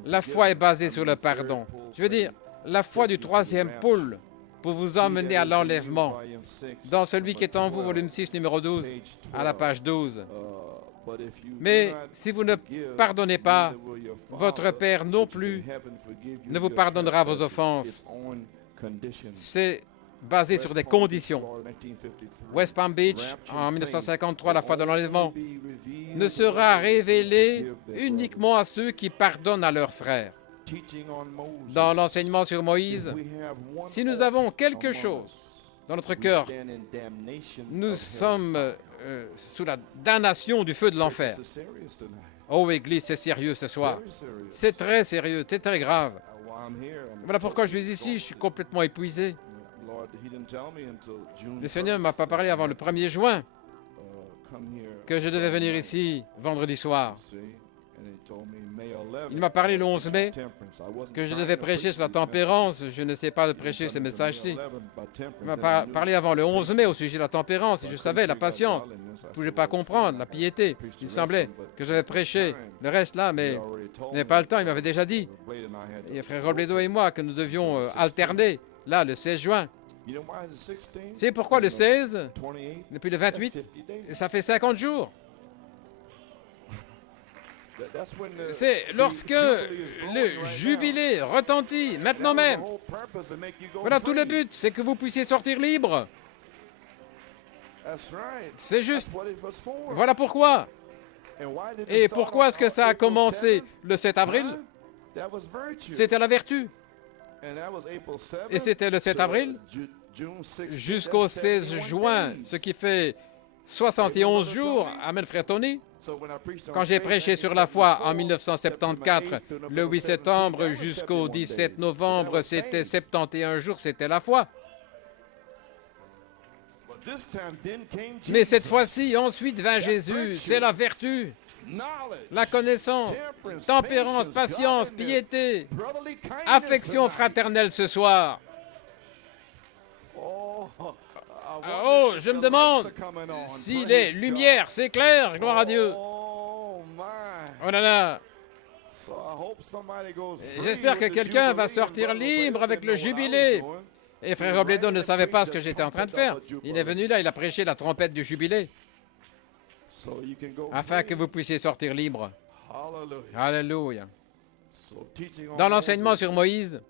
la foi est basée sur le pardon. Je veux dire, la foi du 3e pôle pour vous emmener à l'enlèvement. Dans celui qui est en vous, volume 6, numéro 12, à la page 12. Mais si vous ne pardonnez pas, votre Père non plus ne vous pardonnera vos offenses. C'est basé sur des conditions. West Palm Beach, en 1953, la foi de l'enlèvement, ne sera révélée uniquement à ceux qui pardonnent à leurs frères. Dans l'enseignement sur Moïse, si nous avons quelque chose dans notre cœur, nous sommes sous la damnation du feu de l'enfer. Oh, Église, c'est sérieux ce soir. C'est très sérieux, c'est très grave. Voilà pourquoi je suis ici, je suis complètement épuisé. Le Seigneur ne m'a pas parlé avant le 1er juin que je devais venir ici vendredi soir. Il m'a parlé le 11 mai que je devais prêcher sur la tempérance. Je ne sais pas de prêcher ce message-ci. Il m'a parlé avant le 11 mai au sujet de la tempérance et je savais la patience. Je ne pouvais pas comprendre la piété. Il semblait que je devais prêcher le reste là, mais il n'avait pas le temps. Il m'avait déjà dit, et frère Robledo et moi, que nous devions alterner là le 16 juin. C'est pourquoi le 16, depuis le 28, ça fait 50 jours. C'est lorsque le jubilé retentit, maintenant même. Voilà tout le but, c'est que vous puissiez sortir libre. C'est juste. Voilà pourquoi. Et pourquoi est-ce que ça a commencé le 7 avril? C'était la vertu. Et c'était le 7 avril jusqu'au 16 juin, ce qui fait 71 jours. Amen, frère Tony. Quand j'ai prêché sur la foi en 1974, le 8 septembre jusqu'au 17 novembre, c'était 71 jours, c'était la foi. Mais cette fois-ci, ensuite vint Jésus, c'est la vertu, la connaissance, tempérance, patience, piété, affection fraternelle ce soir. Oh, je me demande si les lumières s'éclairent, gloire à Dieu. Oh là là. J'espère que quelqu'un va sortir libre avec le jubilé. Et frère Robledo ne savait pas ce que j'étais en train de faire. Il est venu là, il a prêché la trompette du jubilé, afin que vous puissiez sortir libre. Alléluia. Dans l'enseignement sur Moïse,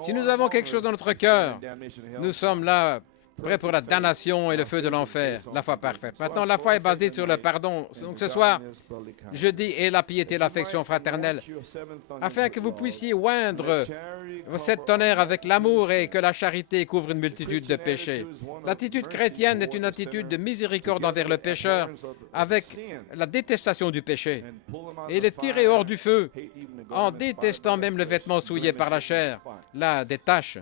si nous avons quelque chose dans notre cœur, nous sommes là prêt pour la damnation et le feu de l'enfer. La foi parfaite. Maintenant, la foi est basée sur le pardon. Donc ce soir, je dis, et la piété et l'affection fraternelle, afin que vous puissiez oindre cette tonnerre avec l'amour et que la charité couvre une multitude de péchés. L'attitude chrétienne est une attitude de miséricorde envers le pécheur, avec la détestation du péché, et les tirer hors du feu, en détestant même le vêtement souillé par la chair, là, des taches.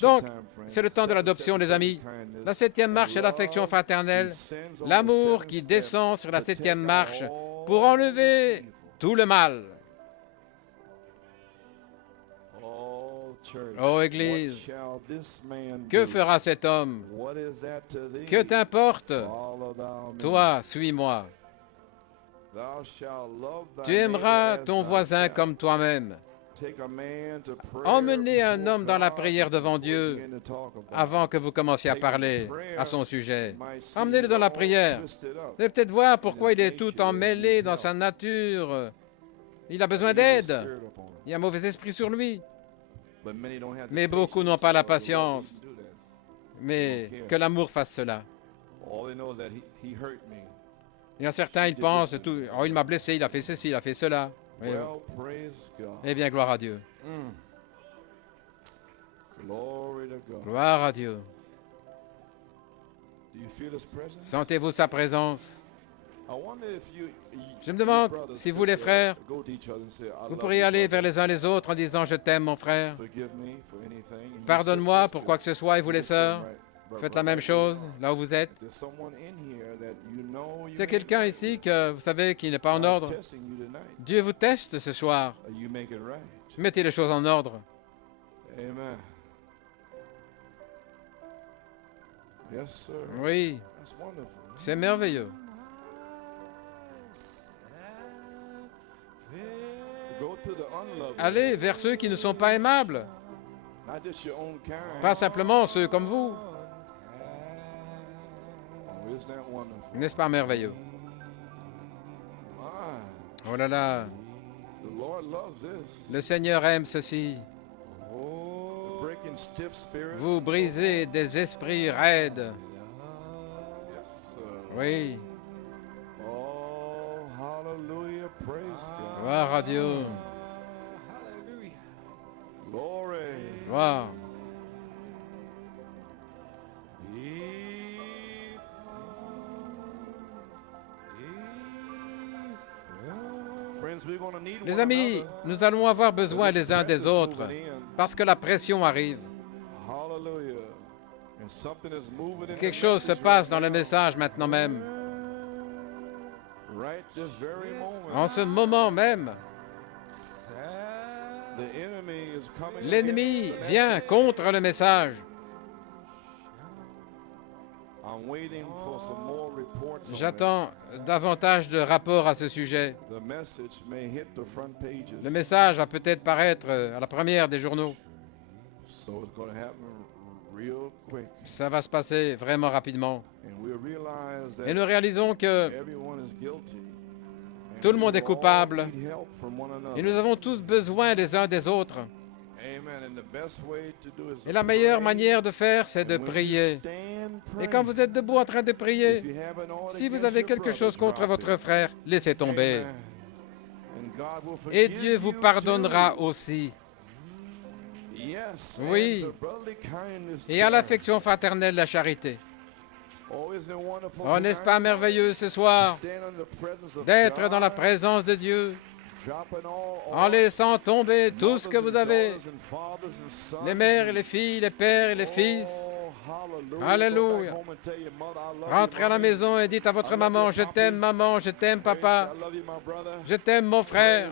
Donc, c'est le temps de l'adoption, les amis. La 7e marche est l'affection fraternelle, l'amour qui descend sur la 7e marche pour enlever tout le mal. Ô Église, que fera cet homme? Que t'importe? Toi, suis-moi. Tu aimeras ton voisin comme toi-même. Emmenez un homme dans la prière devant Dieu avant que vous commenciez à parler à son sujet. Emmenez-le dans la prière. Vous allez peut-être voir pourquoi il est tout emmêlé dans sa nature. Il a besoin d'aide. Il y a un mauvais esprit sur lui. Mais beaucoup n'ont pas la patience. Mais que l'amour fasse cela. Il y a certains, ils pensent, oh, il m'a blessé, il a fait ceci, il a fait cela. Eh bien, gloire à Dieu. Gloire à Dieu. Sentez-vous sa présence? Je me demande si vous, les frères, vous pourriez aller vers les uns les autres en disant « Je t'aime, mon frère. Pardonne-moi pour quoi que ce soit. » Et vous, les sœurs, faites la même chose là où vous êtes. C'est quelqu'un ici que vous savez qui n'est pas en ordre. Dieu vous teste ce soir. Mettez les choses en ordre. Oui, c'est merveilleux. Allez vers ceux qui ne sont pas aimables. Pas simplement ceux comme vous. N'est-ce pas merveilleux? Oh là là. Le Seigneur aime ceci. Vous brisez des esprits raides. Oui. Gloire à Dieu. Gloire. Les amis, nous allons avoir besoin les uns des autres parce que la pression arrive. Quelque chose se passe dans le message maintenant même. En ce moment même, l'ennemi vient contre le message. J'attends davantage de rapports à ce sujet. Le message va peut-être paraître à la première des journaux. Ça va se passer vraiment rapidement. Et nous réalisons que tout le monde est coupable et nous avons tous besoin les uns des autres. Et la meilleure manière de faire, c'est de prier. Et quand vous êtes debout en train de prier, si vous avez quelque chose contre votre frère, laissez tomber. Et Dieu vous pardonnera aussi. Oui. Et à l'affection fraternelle, la charité. Oh, n'est-ce pas merveilleux ce soir d'être dans la présence de Dieu, en laissant tomber tout ce que vous avez, les mères et les filles, les pères et les fils. Alléluia. Rentrez à la maison et dites à votre maman, je t'aime papa, je t'aime mon frère.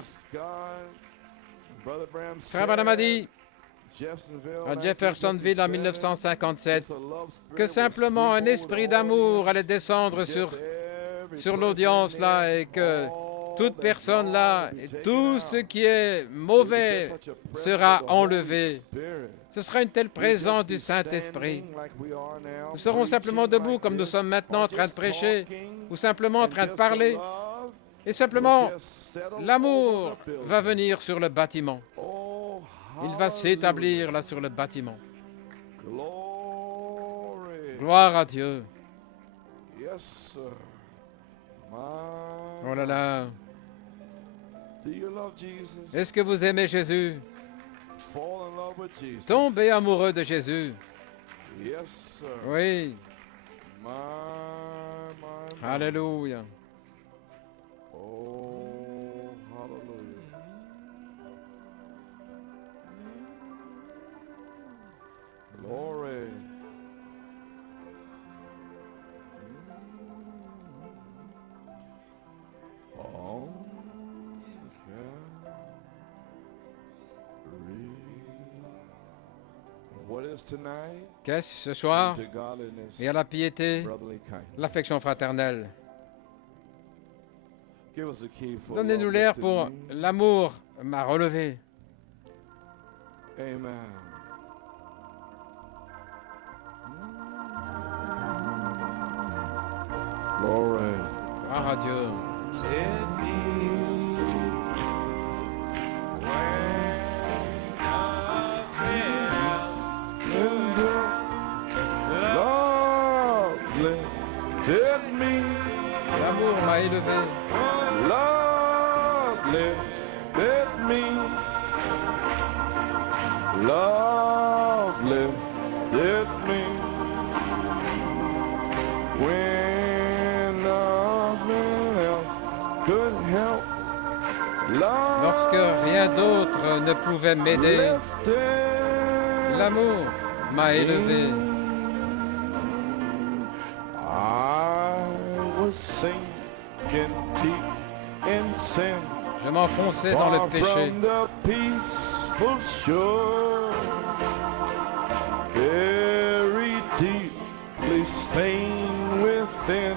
Frère Branham a dit à Jeffersonville en 1957 que simplement un esprit d'amour allait descendre sur l'audience là et que toute personne là et tout ce qui est mauvais sera enlevé. Ce sera une telle présence du Saint-Esprit. Nous serons simplement debout comme nous sommes maintenant en train de prêcher ou simplement en train de parler. Et simplement, l'amour va venir sur le bâtiment. Il va s'établir là sur le bâtiment. Gloire à Dieu. Yes, sir. Oh là là. Do you love Jesus? Est-ce que vous aimez Jésus? Fall in love with Jesus. Tombez amoureux de Jésus. Yes, sir. Oui. My. Alléluia. Oh, hallelujah. Glory. Oh, what is tonight? Qu'est-ce ce soir? To godliness, Et à la piété, brotherly kindness. l'affection fraternelle. Give us a key for Donnez-nous love l'air lifted pour me. l'amour m'a relevé. Amen. Glory. Gloire à Dieu. Take me L'amour m'a élevé. Love lifted me. Love lifted me. When nothing else could help. Lorsque rien d'autre ne pouvait m'aider, l'amour m'a élevé. Sinking deep in sin. Je m'enfonçais dans le péché. Very deeply stained within,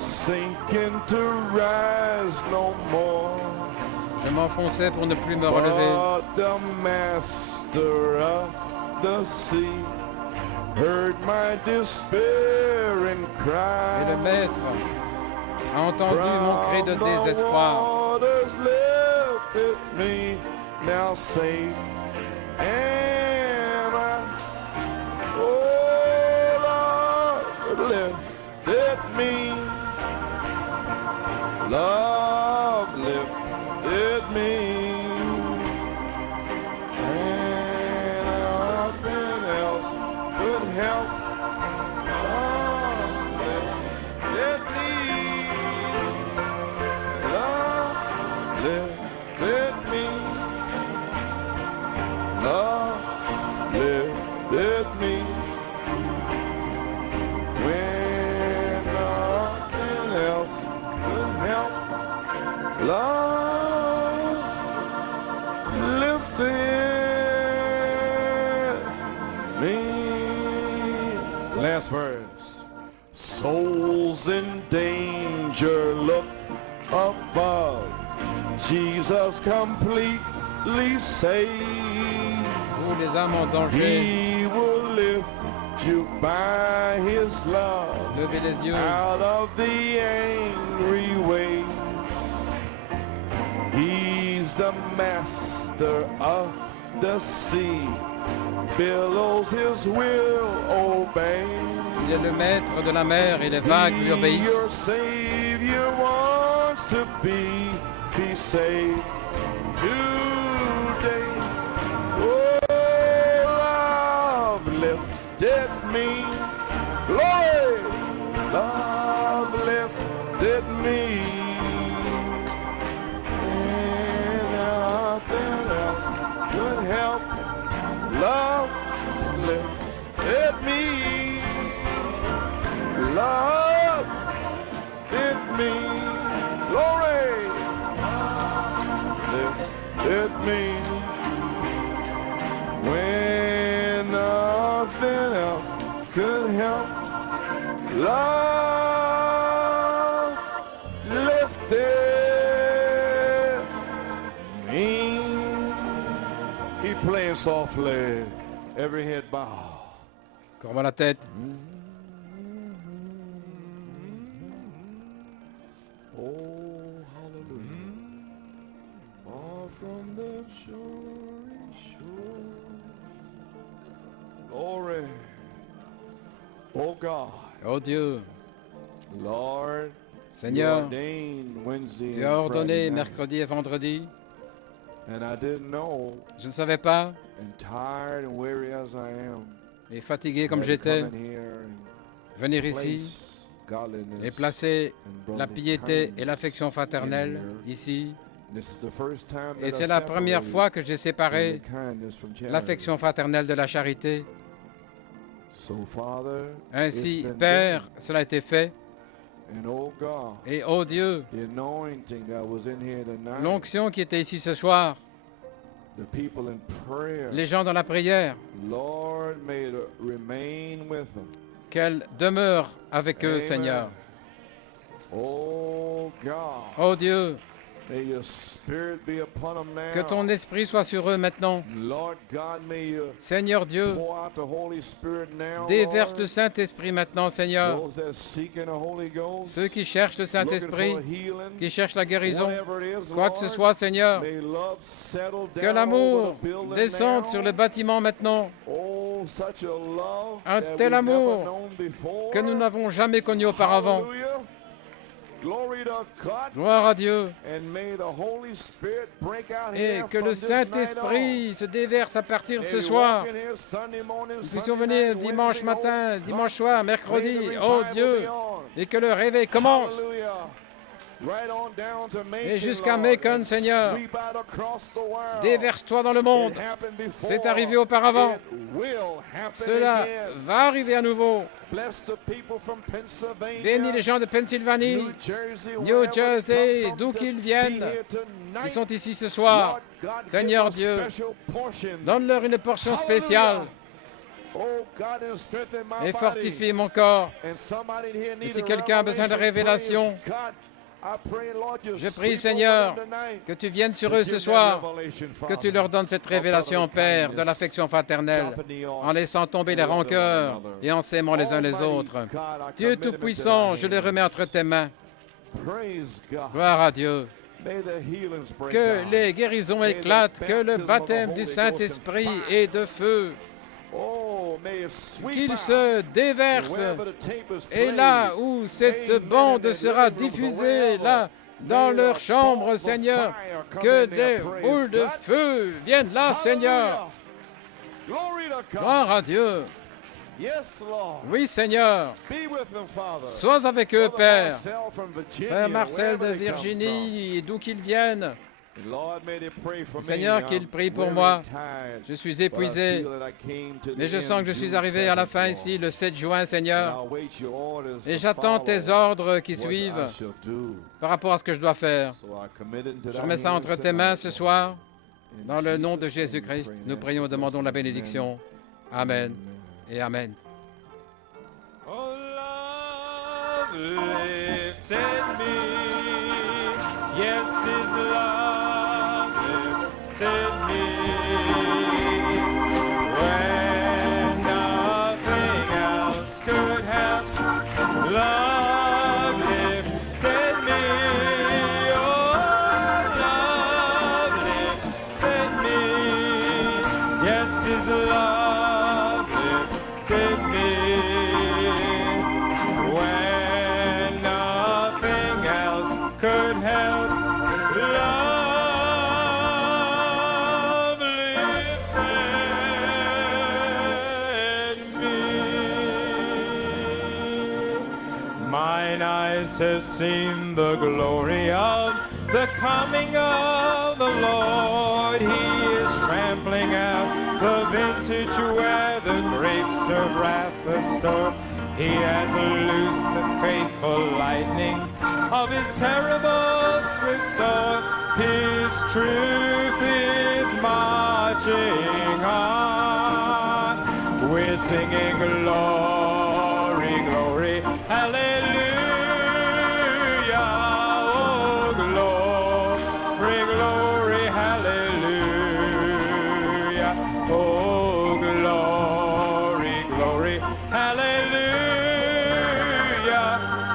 sinking to rise no more. Je m'enfonçais pour ne plus me relever. But the master of the sea heard my despair and cry. Et le maître a entendu mon cri de désespoir. Me, now safe am I. Oh, Lord, lifted me. Love lifted me. And nothing else could help. Last verse. Souls in danger, look above. Jesus completely saved. Vous les âmes en danger, He will lift you by His love. levez les yeux. Out of the angry waves. He's the master of the sea. Billows His will obey. Il est le maître de la mer et les vagues lui obéissent. Your Savior wants to be saved today. Oh, love lifted me. Glory, love lifted me. And nothing else could help. Love lifted me. Love lifted me. Glory. Lifted me. When nothing else could help. Love lifted me. Keep playing softly. Every head bow. Courbons la tête. Oh, hallelujah. Far from the shore. Glory. Oh God, Oh Dieu, Lord, Seigneur, you ordained Wednesday tu as and ordonné Friday night, mercredi et vendredi. and I didn't know, Je ne savais pas, and tired and weary as I am, et fatigué comme I had to j'étais, come in here and venir ici place godliness et placer and la brotherly piété et kindness l'affection fraternelle in here. ici. This is the first time Et that c'est I la première separated fois que j'ai brotherly séparé kindness from charity. l'affection fraternelle de la charité. So, Father, Ainsi, it's been Père, done. cela a été fait. And oh God, Et oh Dieu, the anointing that was in here tonight, l'onction qui était ici ce soir, the people in prayer, les gens dans la prière, Lord, may it remain with them. qu'elle demeure avec eux, Amen. Seigneur. Oh God, Oh Dieu, may your spirit be upon them now. que ton esprit soit sur eux maintenant. Lord God, may you Seigneur Dieu, pour out the Holy Spirit now, déverse Lord. le Saint-Esprit maintenant, Seigneur. Those that seeking the Holy Ghost, Ceux qui cherchent le looking Saint-Esprit, for healing, qui cherchent la guérison, whatever it is, quoi que ce Lord, soit, Seigneur, may love settle que down l'amour over the building descende now. sur le bâtiment maintenant. Oh, such a love Un that tel we've amour never known before. que nous n'avons jamais connu auparavant. Hallelujah. Glory to God. Gloire à Dieu. And may the Holy Spirit break out Et here que from le this night Saint-Esprit se déverse à partir de on. ce May we soir. walk in here Sunday morning, Nous Sunday puissions venir night, dimanche Wednesday, matin, oh dimanche God. soir, May mercredi. the Oh revival Dieu. be on. Et que le réveil commence. Hallelujah. Right on down to Macon, Et jusqu'à Lord, Macon, and Seigneur. sweep out across the world. Déverse-toi dans le monde. It happened before. C'est arrivé auparavant. It will happen Cela again. va arriver à nouveau. Bless the people from Pennsylvania, Bénis les gens de Pennsylvanie, New Jersey, New wherever Jersey, they come from, d'où to qu'ils be viennent, here qui tonight. sont ici ce soir. Lord God, Seigneur give a Dieu, special portion. donne-leur une portion spéciale Hallelujah. Oh God, and strengthen my et body. fortifie mon corps. And somebody in here Et needs si a quelqu'un a besoin de revelation, révélation, praise God. I pray, Lord, you je prie, sweep Seigneur, over them tonight. que tu viennes sur To eux give ce that soir, revelation, que Father, tu leur donnes cette of révélation, brotherly Père, de kindness, l'affection fraternelle, dropping the en odds, laissant tomber les and loving one rancœurs another. et en s'aimant les uns les Almighty autres. God, I Dieu commit them into Tout-Puissant, thy je les hands. remets entre tes mains. Praise God. Gloire à Dieu. May the healings break Que out. les guérisons May the éclatent, que le baptism of the baptême Holy du Ghost Saint-Esprit and fire. et de feu, Oh, may it sweep qu'il out. se And déverse. wherever the tape is Et played, là où cette amen, bande in the sera living rooms, diffusée, wherever, là, dans may leur the chambre, balls of Seigneur, fire come que in there, des praise boules de God. feu viennent là, Seigneur. Hallelujah. Glory to God. Gloire à Dieu. Yes, Lord. Oui, Seigneur. Be with them, Father. Sois avec eux, Brother Père. Marcel from Virginia, Frère Marcel de wherever they come Virginie, d'où qu'ils viennent. from. Lord, may they pray for me. Seigneur, qu'il I'm prie pour weary moi. and tired, Je suis but I épuisé, feel that I came to mais the je end sens que je suis June arrivé à la 7th, fin Lord. ici, le 7 juin, And Seigneur. I'll wait your orders Et to j'attends tes follow ordres qui what I suivent shall do. par rapport à ce que je dois faire. So I commit it into Je thy remets ça hands entre tes mains tonight, ce Lord. soir. In Dans le nom de Jesus' name we Jésus-Christ, pray and nous ask prions, the demandons la blessing. bénédiction. Amen et Amen. Oh, love lifted me. Yes, his love lifted me. When nothing else could help, love lifted me. Oh, love lifted me. Yes, his love lifted me. When nothing else could help, love lifted me. Mine eyes have seen the glory of the coming of the Lord. He is trampling out the vintage where the grapes of wrath are stored. He has loosed the faithful lightning of his terrible swift sword. His truth is marching on. We're singing glory, glory, hallelujah. Oh, glory, glory, hallelujah. Oh, glory, glory, hallelujah.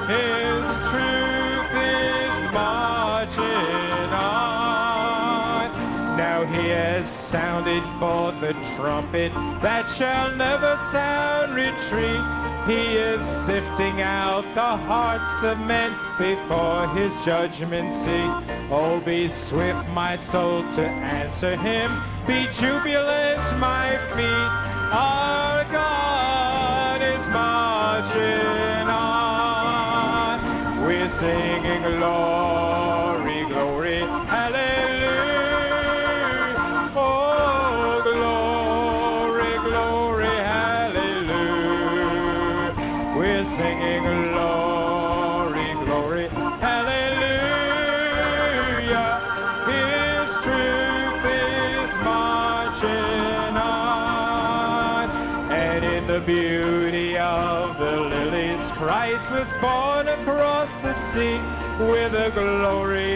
His truth is marching on. Now he has sounded forth the trumpet that shall never sound retreat. He is sifting out the hearts of men before his judgment seat. Oh, be swift, my soul, to answer him. Be jubilant, my feet. Our God is marching on. We're singing glory, glory, hallelujah. Oh, glory, glory, hallelujah. We're singing glory, glory, hallelujah. His truth is marching on. And in the beauty of the lilies, Christ was born across the sea, with a glory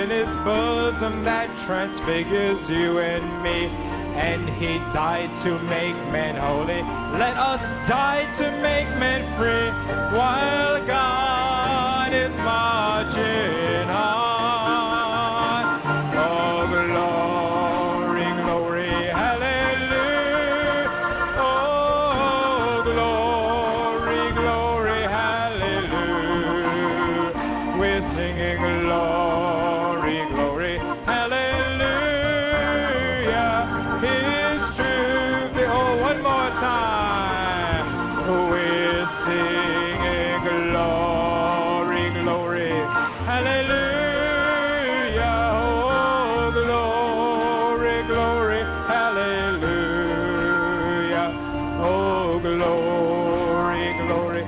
in his bosom that transfigures you and me. And he died to make men holy. Let us die to make men free, while God is marching on. Oh, glory, glory, hallelujah. Oh, glory, glory, hallelujah. We're singing glory, glory, hallelujah. His truth. Oh, one more time. We're singing glory, glory, hallelujah. Oh, glory, glory, hallelujah. Oh, glory, glory,